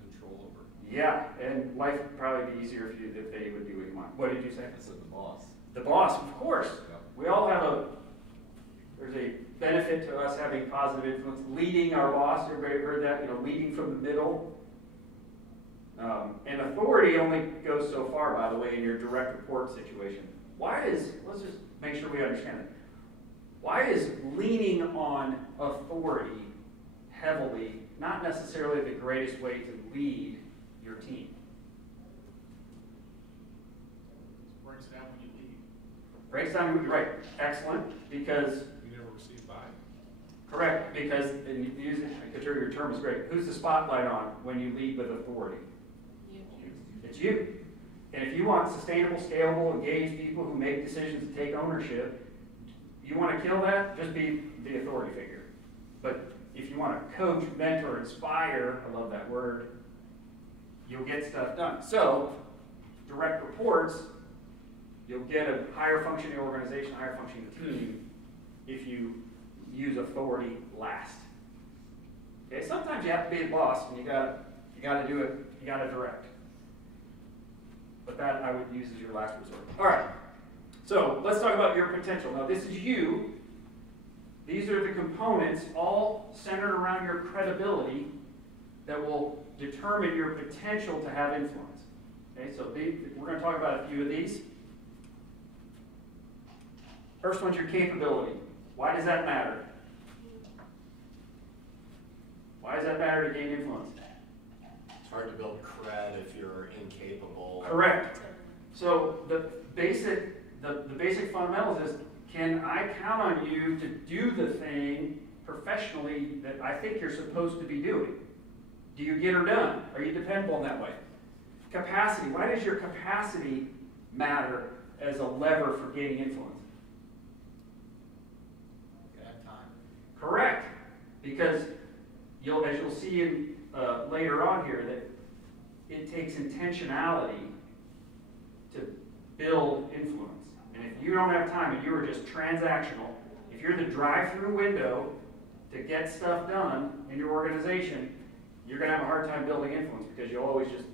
control over. Yeah, and life would probably be easier if they would do what you want. What did you say? I said the boss. The boss, of course. Yep. We all have there's a benefit to us having positive influence. Leading our boss, everybody heard that, leading from the middle. And authority only goes so far, by the way, in your direct report situation. Let's just make sure we understand it. Why is leaning on authority heavily not necessarily the greatest way to lead your team? It breaks down when you leave. Breaks down, right, excellent, because, You never receive by. correct, because, and you use your term is great, who's the spotlight on when you lead with authority? It's you. And if you want sustainable, scalable, engaged people who make decisions and take ownership, you want to kill that, just be the authority figure. But if you want to coach, mentor, inspire, I love that word, you'll get stuff done. So, direct reports, you'll get a higher functioning organization, higher functioning team if you use authority last. Okay, sometimes you have to be the boss and you gotta do it, you gotta direct. But that I would use as your last resort. All right, so let's talk about your potential. Now this is you. These are the components all centered around your credibility that will determine your potential to have influence. Okay, so we're going to talk about a few of these. First one's your capability. Why does that matter? Why does that matter to gain influence? It's hard to build cred if you're incapable. Correct. So the basic fundamentals is can I count on you to do the thing professionally that I think you're supposed to be doing? Do you get her done? Are you dependable in that way? Capacity. Why does your capacity matter as a lever for gaining influence? You have time. Correct. Because as you'll see in, later on here, that it takes intentionality to build influence. And if you don't have time and you are just transactional, if you're the drive-through window to get stuff done in your organization, you're going to have a hard time building influence because you'll always just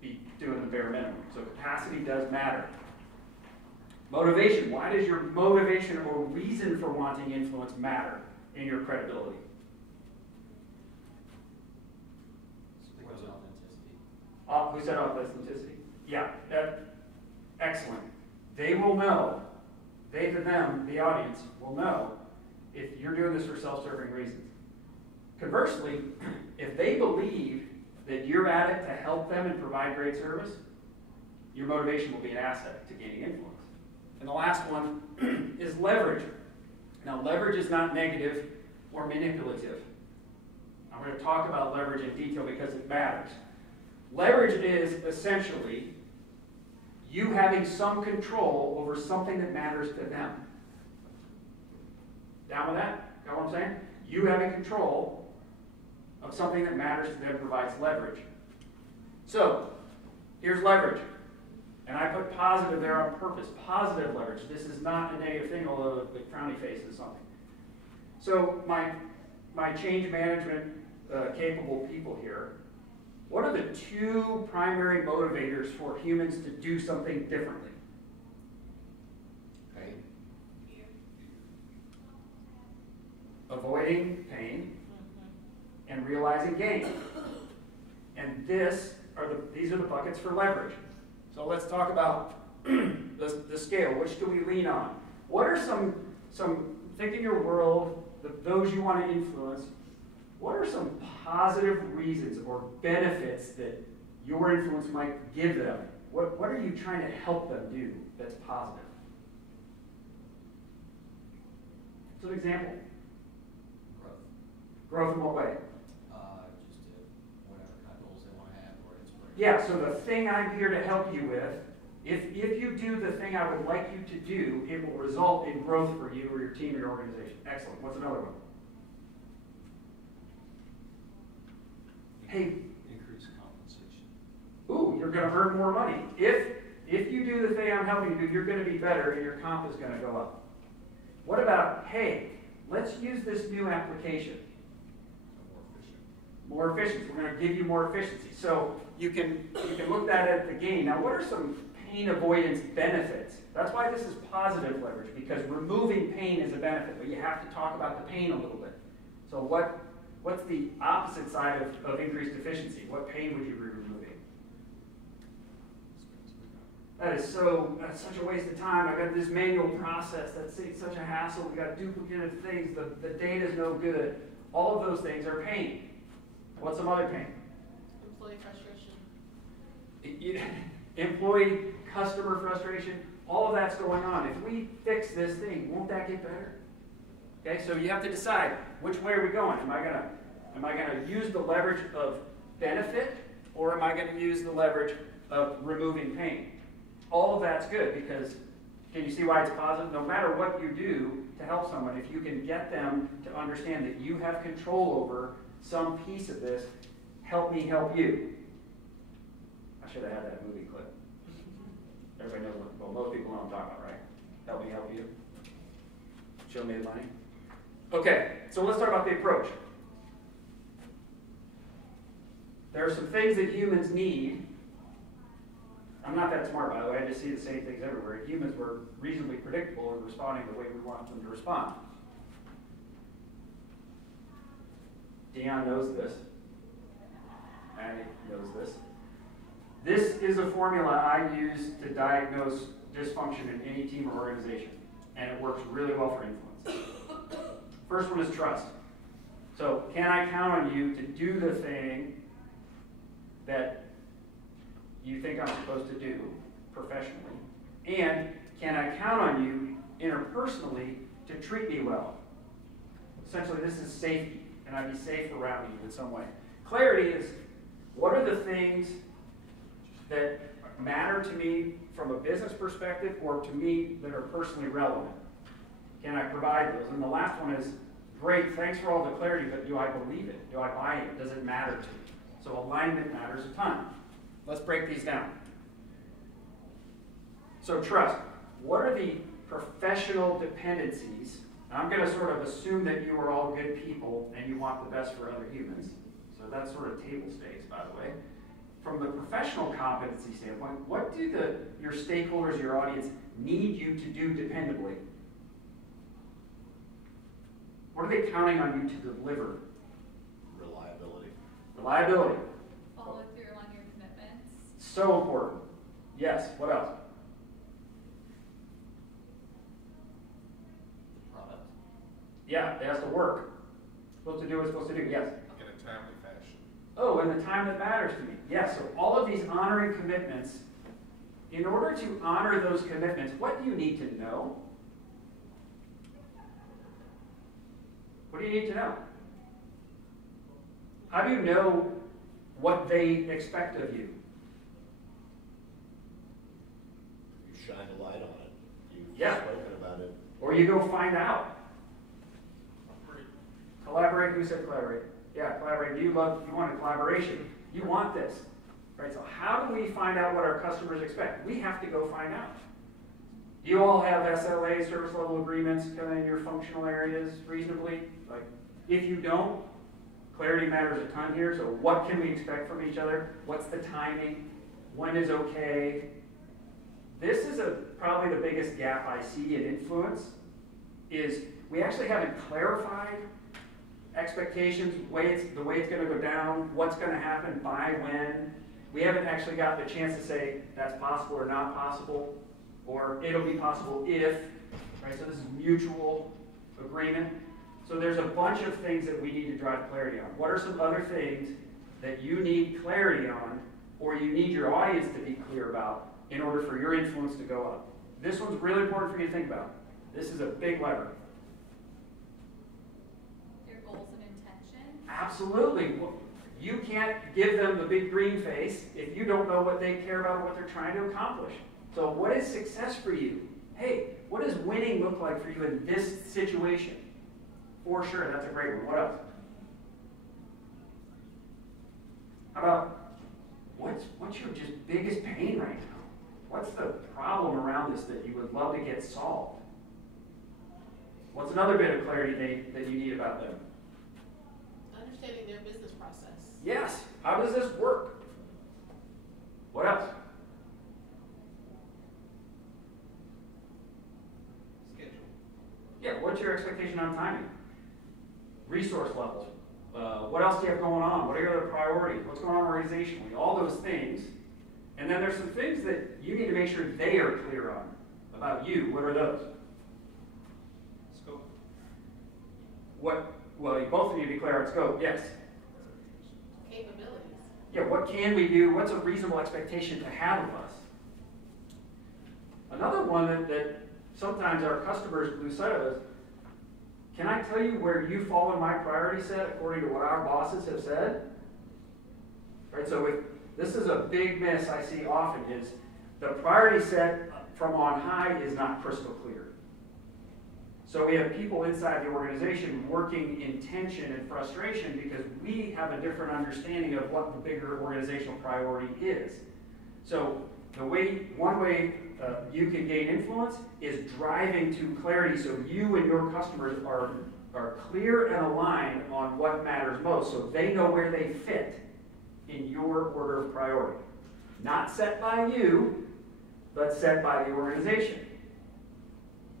be doing the bare minimum. So capacity does matter. Motivation. Why does your motivation or reason for wanting influence matter in your credibility? Because of authenticity. Who said authenticity? Yeah, excellent. They will know, they to them, the audience, will know if you're doing this for self-serving reasons. Conversely, if they believe that you're at it to help them and provide great service, your motivation will be an asset to gaining influence. And the last one is leverage. Now, leverage is not negative or manipulative. I'm going to talk about leverage in detail because it matters. Leverage is essentially you having some control over something that matters to them. Down with that? Got what I'm saying? You having control of something that matters to them provides leverage. So, here's leverage. And I put positive there on purpose. Positive leverage. This is not a negative thing, although the frowny face is something. So, my change management capable people here, what are the two primary motivators for humans to do something differently? Pain. Avoiding pain and realizing gain. And these are the buckets for leverage. So let's talk about the scale. Which do we lean on? What are some think in your world, those you want to influence, what are some positive reasons or benefits that your influence might give them? What are you trying to help them do that's positive? So an example. Growth. Growth in what way? Just whatever kind of goals they want to have or inspiration. Yeah, so the thing I'm here to help you with, if you do the thing I would like you to do, it will result in growth for you or your team or your organization. Excellent. What's another one? Hey, Increase compensation. ooh, you're going to earn more money. If you do the thing I'm helping you do, you're going to be better and your comp is going to go up. What about, hey, let's use this new application. More efficient. More efficiency. We're going to give you more efficiency. So you can look at the gain. Now, what are some pain avoidance benefits? That's why this is positive leverage, because removing pain is a benefit, but you have to talk about the pain a little bit. So what's the opposite side of increased efficiency? What pain would you be removing? That's such a waste of time. I got this manual process that's such a hassle. We got duplicative things. The data's no good. All of those things are pain. What's some other pain? Employee frustration. Employee, customer frustration, all of that's going on. If we fix this thing, won't that get better? Okay, so you have to decide which way are we going. Am I gonna use the leverage of benefit, or am I gonna use the leverage of removing pain? All of that's good, because can you see why it's positive? No matter what you do to help someone, if you can get them to understand that you have control over some piece of this, help me help you. I should have had that movie clip. Everybody knows well, most people know what I'm talking about, right? Help me help you. Show me the money. Okay, so let's talk about the approach. There are some things that humans need. I'm not that smart, by the way. I just see the same things everywhere. Humans were reasonably predictable in responding the way we want them to respond. Dion knows this. Annie knows this. This is a formula I use to diagnose dysfunction in any team or organization, and it works really well for influence. First one is trust. So, can I count on you to do the thing that you think I'm supposed to do professionally? And can I count on you interpersonally to treat me well. Essentially, this is safety. Can I be safe around you in some way? Clarity is, what are the things that matter to me from a business perspective or to me that are personally relevant? Can I provide those? And the last one is, great, thanks for all the clarity, but do I believe it? Do I buy it? Does it matter to me? So alignment matters a ton. Let's break these down. So trust. What are the professional dependencies? I'm going to sort of assume that you are all good people and you want the best for other humans. So that's sort of table stakes, by the way. From the professional competency standpoint, what do your stakeholders, your audience, need you to do dependably? What are they counting on you to deliver? Reliability. Reliability. Follow through on your commitments. So important. Yes, what else? Product. Yeah, it has to work. Supposed to do what it's supposed to do, yes. In a timely fashion. Oh, and the time that matters to me. Yes, so all of these honoring commitments, in order to honor those commitments, what do you need to know? What do you need to know? How do you know what they expect of you? You shine a light on it. You've Yeah. spoken about it. Or you go find out. Collaborate. Who said collaborate? Yeah, collaborate. You want a collaboration. You want this. Right? So how do we find out what our customers expect? We have to go find out. Do you all have SLA, service level agreements, kind of in your functional areas reasonably? Like, if you don't, clarity matters a ton here. So what can we expect from each other? What's the timing? When is okay? This is probably the biggest gap I see in influence, is we actually haven't clarified expectations, the way it's going to go down, what's going to happen by when. We haven't actually got the chance to say that's possible or not possible, or it'll be possible if, right? So this is mutual agreement. So there's a bunch of things that we need to drive clarity on. What are some other things that you need clarity on, or you need your audience to be clear about in order for your influence to go up? This one's really important for you to think about. This is a big lever. Your goals and intention. Absolutely. You can't give them the big green face if you don't know what they care about or what they're trying to accomplish. So what is success for you? Hey, what does winning look like for you in this situation? For sure, that's a great one. What else? How about what's your just biggest pain right now? What's the problem around this that you would love to get solved? What's another bit of clarity that you need about them? Understanding their business process. Yes. How does this work? What else? Schedule. Yeah, what's your expectation on timing? Resource levels. What else do you have going on? What are your other priorities? What's going on organizationally? All those things. And then there's some things that you need to make sure they are clear on about you. What are those? Scope. Well, you both need to be clear on scope, yes. Capabilities. Yeah, what can we do? What's a reasonable expectation to have of us? Another one that sometimes our customers lose sight of is, can I tell you where you fall in my priority set according to what our bosses have said? Right, so this is a big miss I see often, is the priority set from on high is not crystal clear. So we have people inside the organization working in tension and frustration because we have a different understanding of what the bigger organizational priority is. So one way you can gain influence is driving to clarity so you and your customers are clear and aligned on what matters most, so they know where they fit in your order of priority. Not set by you, but set by the organization.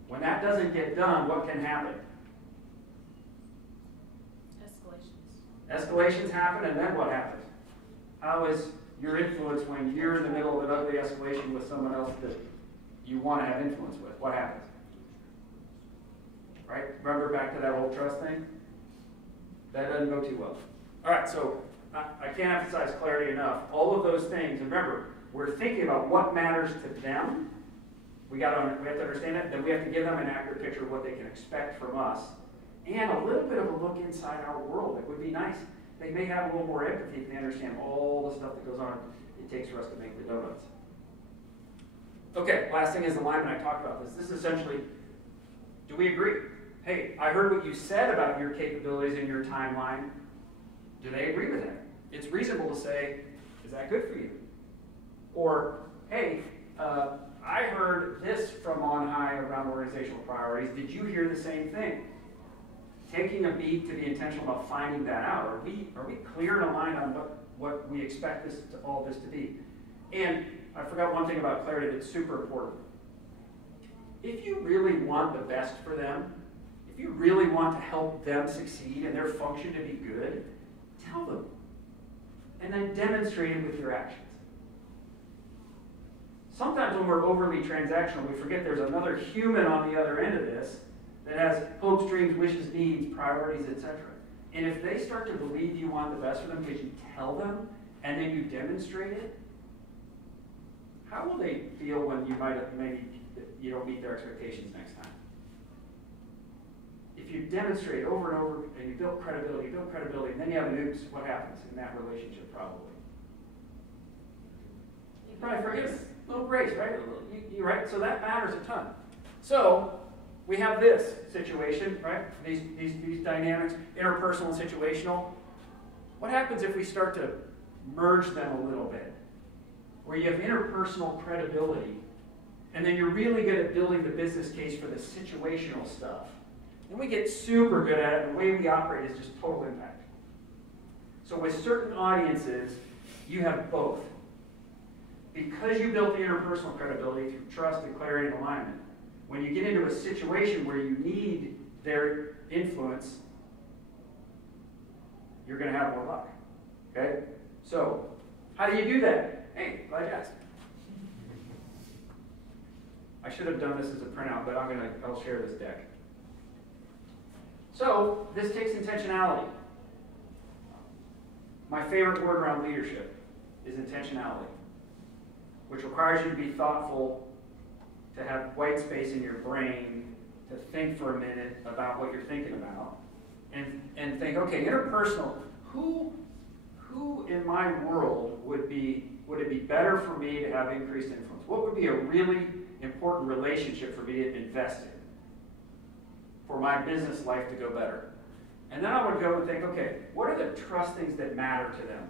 When that doesn't get done, what can happen? Escalations happen, and then what happens? How is your influence when you're in the middle of an ugly escalation with someone else that you want to have influence with? What happens? Right? Remember back to that whole trust thing? That doesn't go too well. All right, so I can't emphasize clarity enough. All of those things, and remember, we're thinking about what matters to them We have to understand that. Then we have to give them an accurate picture of what they can expect from us, and a little bit of a look inside our world. It would be nice. They may have a little more empathy if they understand all the stuff that goes on it takes for us to make the donuts. Okay, last thing is alignment. I talked about this. This is essentially, do we agree? Hey, I heard what you said about your capabilities and your timeline. Do they agree with that? It's reasonable to say, is that good for you? Or, hey, I heard this from on high around organizational priorities. Did you hear the same thing? Taking a beat to be intentional about finding that out. Are we clear and aligned on what we expect all this to be? And I forgot one thing about clarity that's super important. If you really want the best for them, if you really want to help them succeed and their function to be good, tell them. And then demonstrate it with your actions. Sometimes when we're overly transactional, we forget there's another human on the other end of this that has hopes, dreams, wishes, needs, priorities, etc. And if they start to believe you want the best for them because you tell them and then you demonstrate it, how will they feel when maybe you don't meet their expectations next time? If you demonstrate over and over and you build credibility, and then you have an oops, what happens in that relationship probably? You probably forget a little grace, right? You right? So that matters a ton. So we have this situation, right? These dynamics, interpersonal and situational. What happens if we start to merge them a little bit? Where you have interpersonal credibility, and then you're really good at building the business case for the situational stuff. And we get super good at it, and the way we operate is just total impact. So with certain audiences, you have both. Because you built the interpersonal credibility through trust and clarity and alignment, when you get into a situation where you need their influence, you're going to have more luck. Okay? So, how do you do that? Hey, glad you asked. I should have done this as a printout, but I'll share this deck. So, this takes intentionality. My favorite word around leadership is intentionality, which requires you to be thoughtful, to have white space in your brain, to think for a minute about what you're thinking about, and think, okay, interpersonal, who in my world would it be better for me to have increased influence? What would be a really important relationship for me to invest in for my business life to go better? And then I would go and think, okay, what are the trust things that matter to them?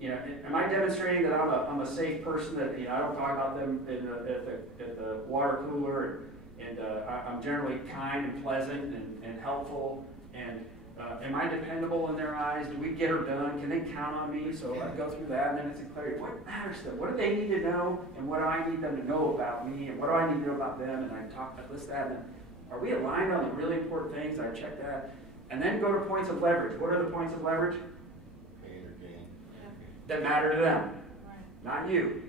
You know, am I demonstrating that I'm a safe person, that I don't talk about them at the water cooler, and I'm generally kind and pleasant and helpful, and am I dependable in their eyes? Do we get her done? Can they count on me? So I go through that, and then it's in clarity. What matters to them? What do they need to know, and what do I need them to know about me, and what do I need to know about them? And I list that, and then are we aligned on the really important things? I check that. And then go to points of leverage. What are the points of leverage? Pain or gain. That matter to them, not you,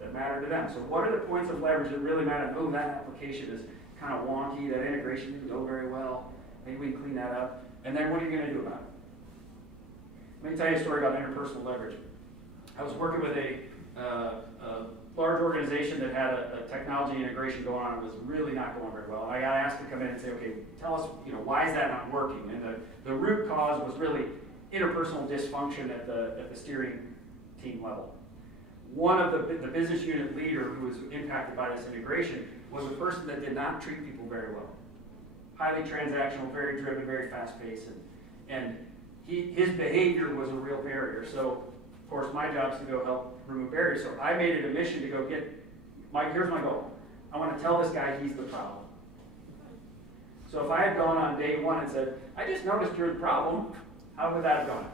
that matter to them. So what are the points of leverage that really matter? Oh, that application is kind of wonky, that integration didn't go very well, maybe we can clean that up. And then what are you going to do about it? Let me tell you a story about interpersonal leverage. I was working with a large organization that had a technology integration going on. It was really not going very well. I got asked to come in and say, okay, tell us, why is that not working? And the root cause was really interpersonal dysfunction at the steering team level. One of the business unit leader who was impacted by this integration was a person that did not treat people very well. Highly transactional, very driven, very fast-paced, and his behavior was a real barrier. So, of course, my job is to go help remove barriers. So I made it a mission to go here's my goal. I want to tell this guy he's the problem. So if I had gone on day one and said, I just noticed you're the problem, how would that have gone?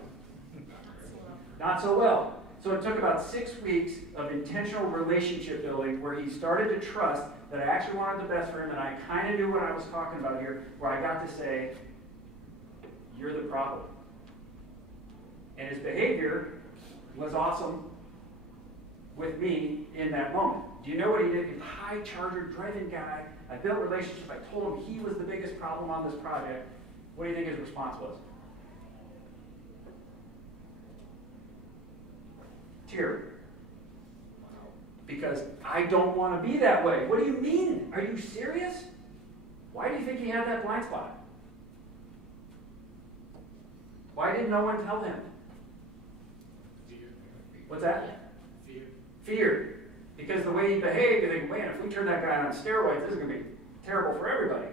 Not so well. So it took about 6 weeks of intentional relationship building where he started to trust that I actually wanted the best for him, and I kind of knew what I was talking about here, where I got to say, you're the problem. And his behavior was awesome with me in that moment. Do you know what he did? He's a high charger, driven guy. I built relationships. I told him he was the biggest problem on this project. What do you think his response was? Tear. because I don't want to be that way. What do you mean? Are you serious? Why do you think he had that blind spot? Why did no one tell him? What's that? Fear. Fear. Because the way he behaved, you think, man, if we turn that guy on steroids, this is going to be terrible for everybody.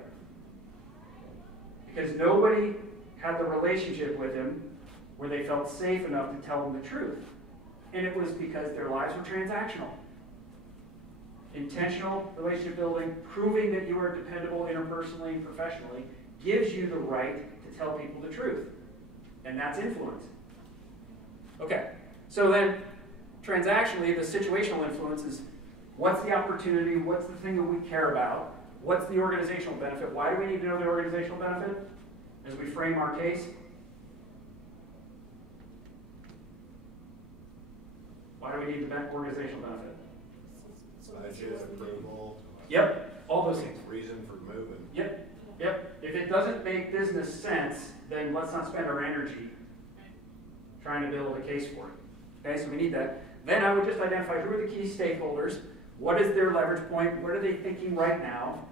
Because nobody had the relationship with him where they felt safe enough to tell him the truth. And it was because their lives were transactional. Intentional relationship building, proving that you are dependable interpersonally and professionally, gives you the right to tell people the truth. And that's influence. Okay, so then transactionally, the situational influence is what's the opportunity, what's the thing that we care about, what's the organizational benefit, why do we need to know the organizational benefit as we frame our case? Why do we need the organizational benefit? Budget approval. Yep, all those things. Reason for moving. Yep. If it doesn't make business sense, then let's not spend our energy trying to build a case for it. Okay, so we need that. Then I would just identify who are the key stakeholders, what is their leverage point, what are they thinking right now.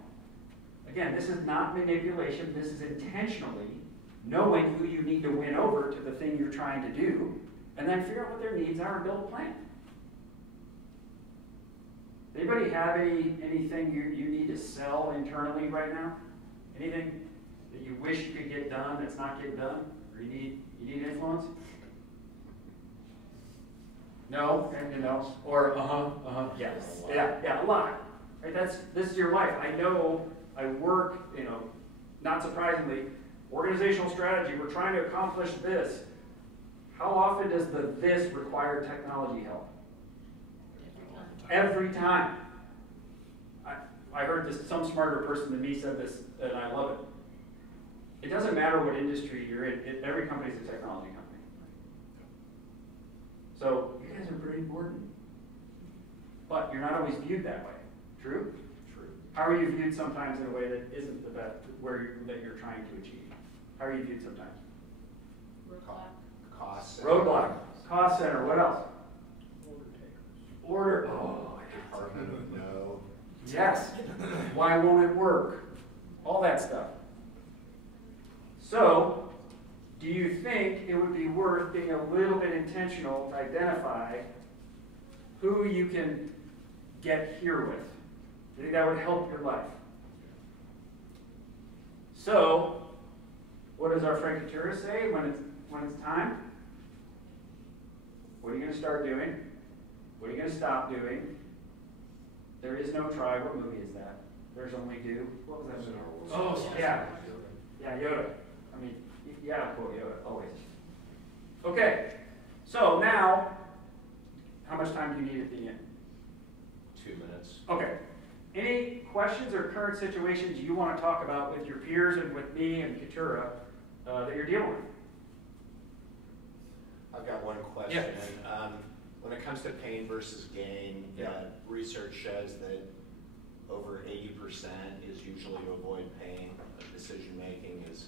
Again, this is not manipulation, this is intentionally knowing who you need to win over to the thing you're trying to do, and then figure out what their needs are and build a plan. Anybody have anything you need to sell internally right now? Anything that you wish you could get done that's not getting done? Or you need influence? No? Anything else? Or yes. Yeah, a lot. Right? This is your life. I know I work, not surprisingly, organizational strategy, we're trying to accomplish this. How often does the this require technology help? Every time. I heard this, some smarter person than me said this, and I love it. It doesn't matter what industry you're in, every company is a technology company. So, you guys are pretty important. But you're not always viewed that way. True? True. How are you viewed sometimes in a way that isn't the best, that you're trying to achieve? How are you viewed sometimes? Cost center. Roadblock. Cost center. What else? Order. Oh, Department of no. yes. Why won't it work? All that stuff. So, do you think it would be worth being a little bit intentional to identify who you can get here with? Do you think that would help your life? So, what does our Frankatura say when it's time? What are you going to start doing? What are you going to stop doing? There is no try. What movie is that? There's only do. What was that movie? Oh, yeah. Yeah, Yoda. I mean, you gotta quote Yoda, always. Okay, so now, how much time do you need at the end? 2 minutes. Okay. Any questions or current situations you want to talk about with your peers and with me and Katura that you're dealing with? I've got one question. Yeah. When it comes to pain versus gain, research shows that over 80% is usually to avoid pain. Decision making is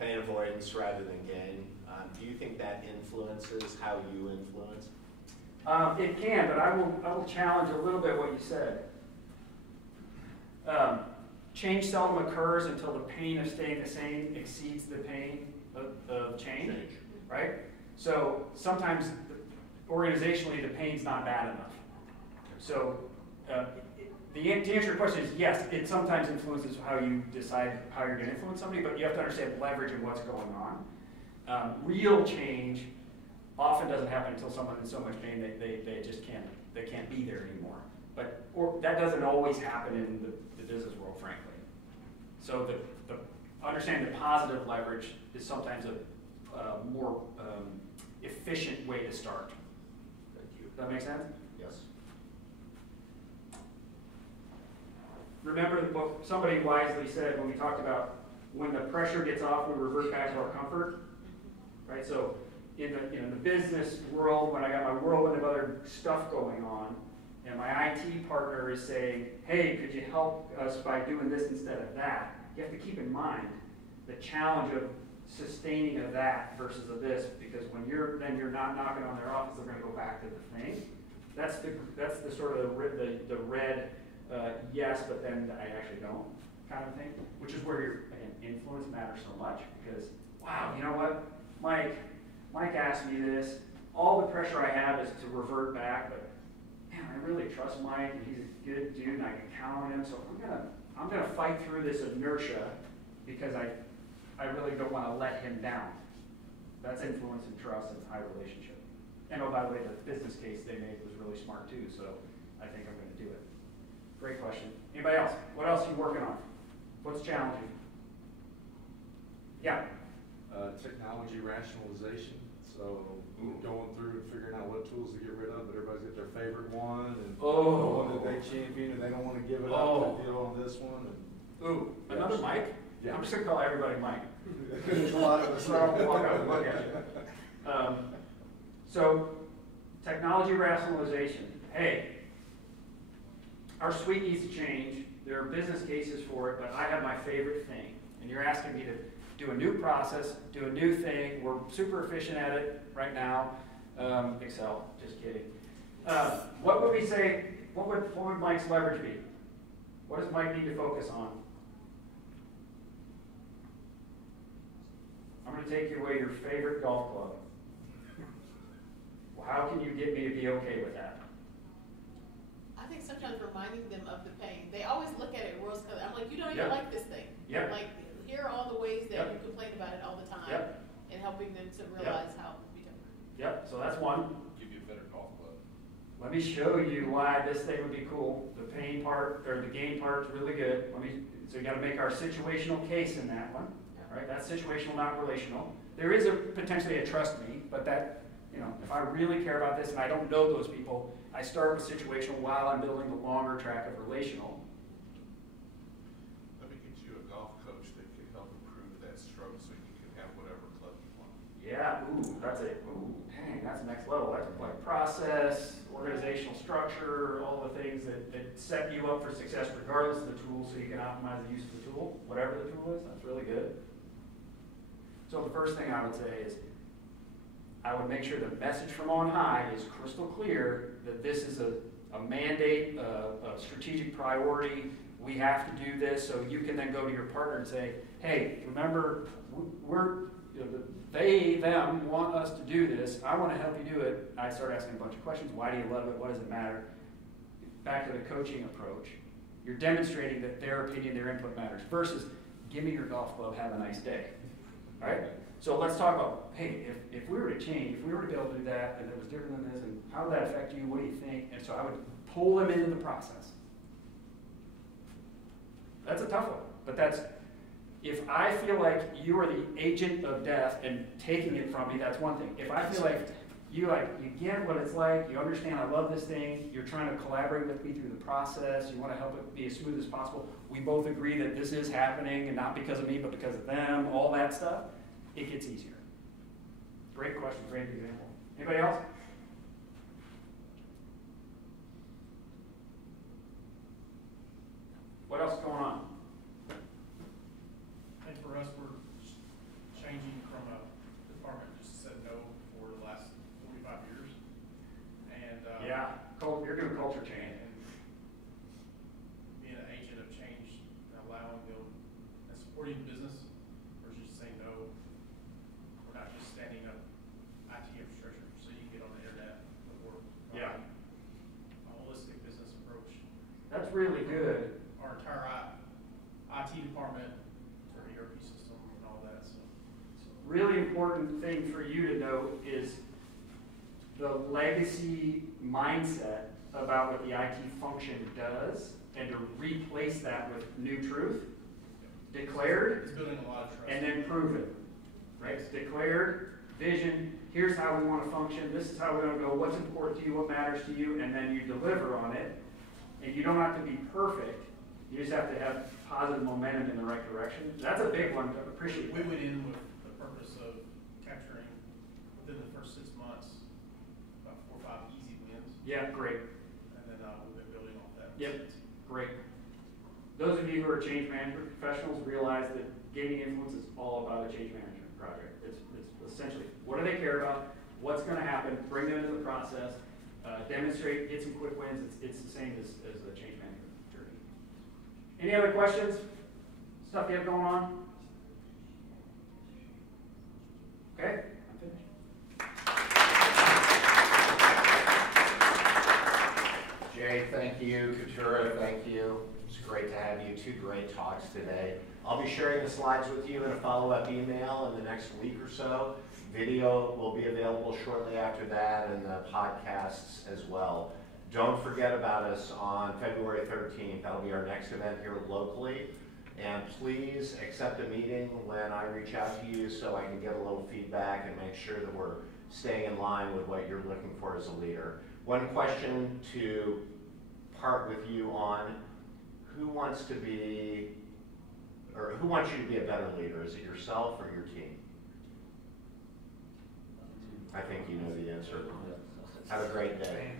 pain avoidance rather than gain. Do you think that influences how you influence? It can, but I will challenge a little bit what you said. Change seldom occurs until the pain of staying the same exceeds the pain of change. Right? So sometimes organizationally the pain's not bad enough. So to answer your question is yes, it sometimes influences how you decide how you're going to influence somebody, but you have to understand leverage and what's going on. Real change often doesn't happen until someone's in so much pain they just can't be there anymore. But that doesn't always happen in the business world, frankly. So the understanding the positive leverage is sometimes a more efficient way to start. Thank you. Does that make sense? Yes. Remember what somebody wisely said when we talked about when the pressure gets off, we revert back to our comfort. Right? So in the business world, when I got my whirlwind of other stuff going on, and my IT partner is saying, hey, could you help us by doing this instead of that? You have to keep in mind the challenge of sustaining of that versus of this, because when you're not knocking on their office, they're going to go back to the thing. That's the sort of the red yes, but then I actually don't kind of thing, which is where your, again, influence matters so much because, wow, you know what, Mike asked me this, all the pressure I have is to revert back, but man, I really trust Mike and he's a good dude and I can count on him, so I'm gonna fight through this inertia because I really don't want to let him down. That's influence and trust and high relationship. And oh, by the way, the business case they made was really smart too, so I think I'm going to do it. Great question. Anybody else? What else are you working on? What's challenging? Yeah. Technology rationalization. So going through and figuring out what tools to get rid of, but everybody's got their favorite one, and the one that they champion, and they don't want to give it up to deal on this one. And Another Mike? Yeah. I'm just going to call everybody Mike. There's a lot of us. So I'll walk out and look at you. So, technology rationalization. Hey, our suite needs to change. There are business cases for it, but I have my favorite thing. And you're asking me to do a new process, do a new thing. We're super efficient at it right now. Excel, just kidding. What would we say, what would Mike's leverage be? What does Mike need to focus on? I'm going to take you away your favorite golf club. Well, how can you get me to be okay with that? I think sometimes reminding them of the pain. They always look at it rose colored. I'm like, you don't even Yep. like this thing. Yep. Like, here are all the ways that Yep. you complain about it all the time. Yep. And helping them to realize how we don't. Yep, so that's one. Give you a better golf club. Let me show you why this thing would be cool. The pain part, or the gain part is really good. So you gotta make our situational case in that one, right? That's situational, not relational. There is potentially a trust me, but that, if I really care about this and I don't know those people, I start with situational while I'm building the longer track of relational. Let me get you a golf coach that can help improve that stroke so you can have whatever club you want. Yeah, dang, that's next level. That's like process, organizational structure, all the things that set you up for success regardless of the tool so you can optimize the use of the tool, whatever the tool is. That's really good. So the first thing I would say is I would make sure the message from on high is crystal clear that this is a mandate, a strategic priority. We have to do this, so you can then go to your partner and say, hey, remember, them want us to do this. I want to help you do it. I start asking a bunch of questions. Why do you love it? What does it matter? Back to the coaching approach. You're demonstrating that their opinion, their input matters versus give me your golf club, have a nice day. All right? So let's talk about, hey, if we were to change, if we were to be able to do that, and it was different than this, and how would that affect you? What do you think? And so I would pull them into the process. That's a tough one, but if I feel like you are the agent of death and taking it from me, that's one thing. If I feel like you get what it's like, you understand I love this thing, you're trying to collaborate with me through the process, you want to help it be as smooth as possible, we both agree that this is happening and not because of me, but because of them, all that stuff, it gets easier. Great question, great example. Anybody else? What else is going on? I think for us, we're changing from a department just said no for the last 45 years. And Yeah, you're doing culture change. and being an agent of change, and allowing them and supporting the business versus just saying no. We're not just standing up IT infrastructure so you can get on the internet, but we're Yeah. a holistic business approach. That's really good. Our entire IT department, our ERP system, and all that. So. Really important thing for you to note is the legacy mindset about what the IT function does and to replace that with new truth, declared, It's building a lot of trust. and then proven, right? It's declared, vision, here's how we want to function, this is how we're going to go, what's important to you, what matters to you, and then you deliver on it. And you don't have to be perfect, you just have to have positive momentum in the right direction. That's a big one to appreciate. We went in with the purpose of capturing, within the first 6 months, about 4 or 5 easy wins. Yeah, great. And then we've been building off that. Yep, great. Those of you who are change management professionals realize that gaining influence is all about a change management project. It's essentially, what do they care about? What's going to happen? Bring them into the process. demonstrate, get some quick wins. It's the same as a change management journey. Any other questions? Stuff you have going on? Okay, I'm finished. Jay, thank you. Katura, thank you. It's great to have you. 2 great talks today. I'll be sharing the slides with you in a follow-up email in the next week or so. Video will be available shortly after that, and the podcasts as well. Don't forget about us on February 13th. That'll be our next event here locally. And please accept a meeting when I reach out to you so I can get a little feedback and make sure that we're staying in line with what you're looking for as a leader. One question to part with you on: who wants to be, or who wants you to be a better leader? Is it yourself or your team? I think you know the answer. Have a great day.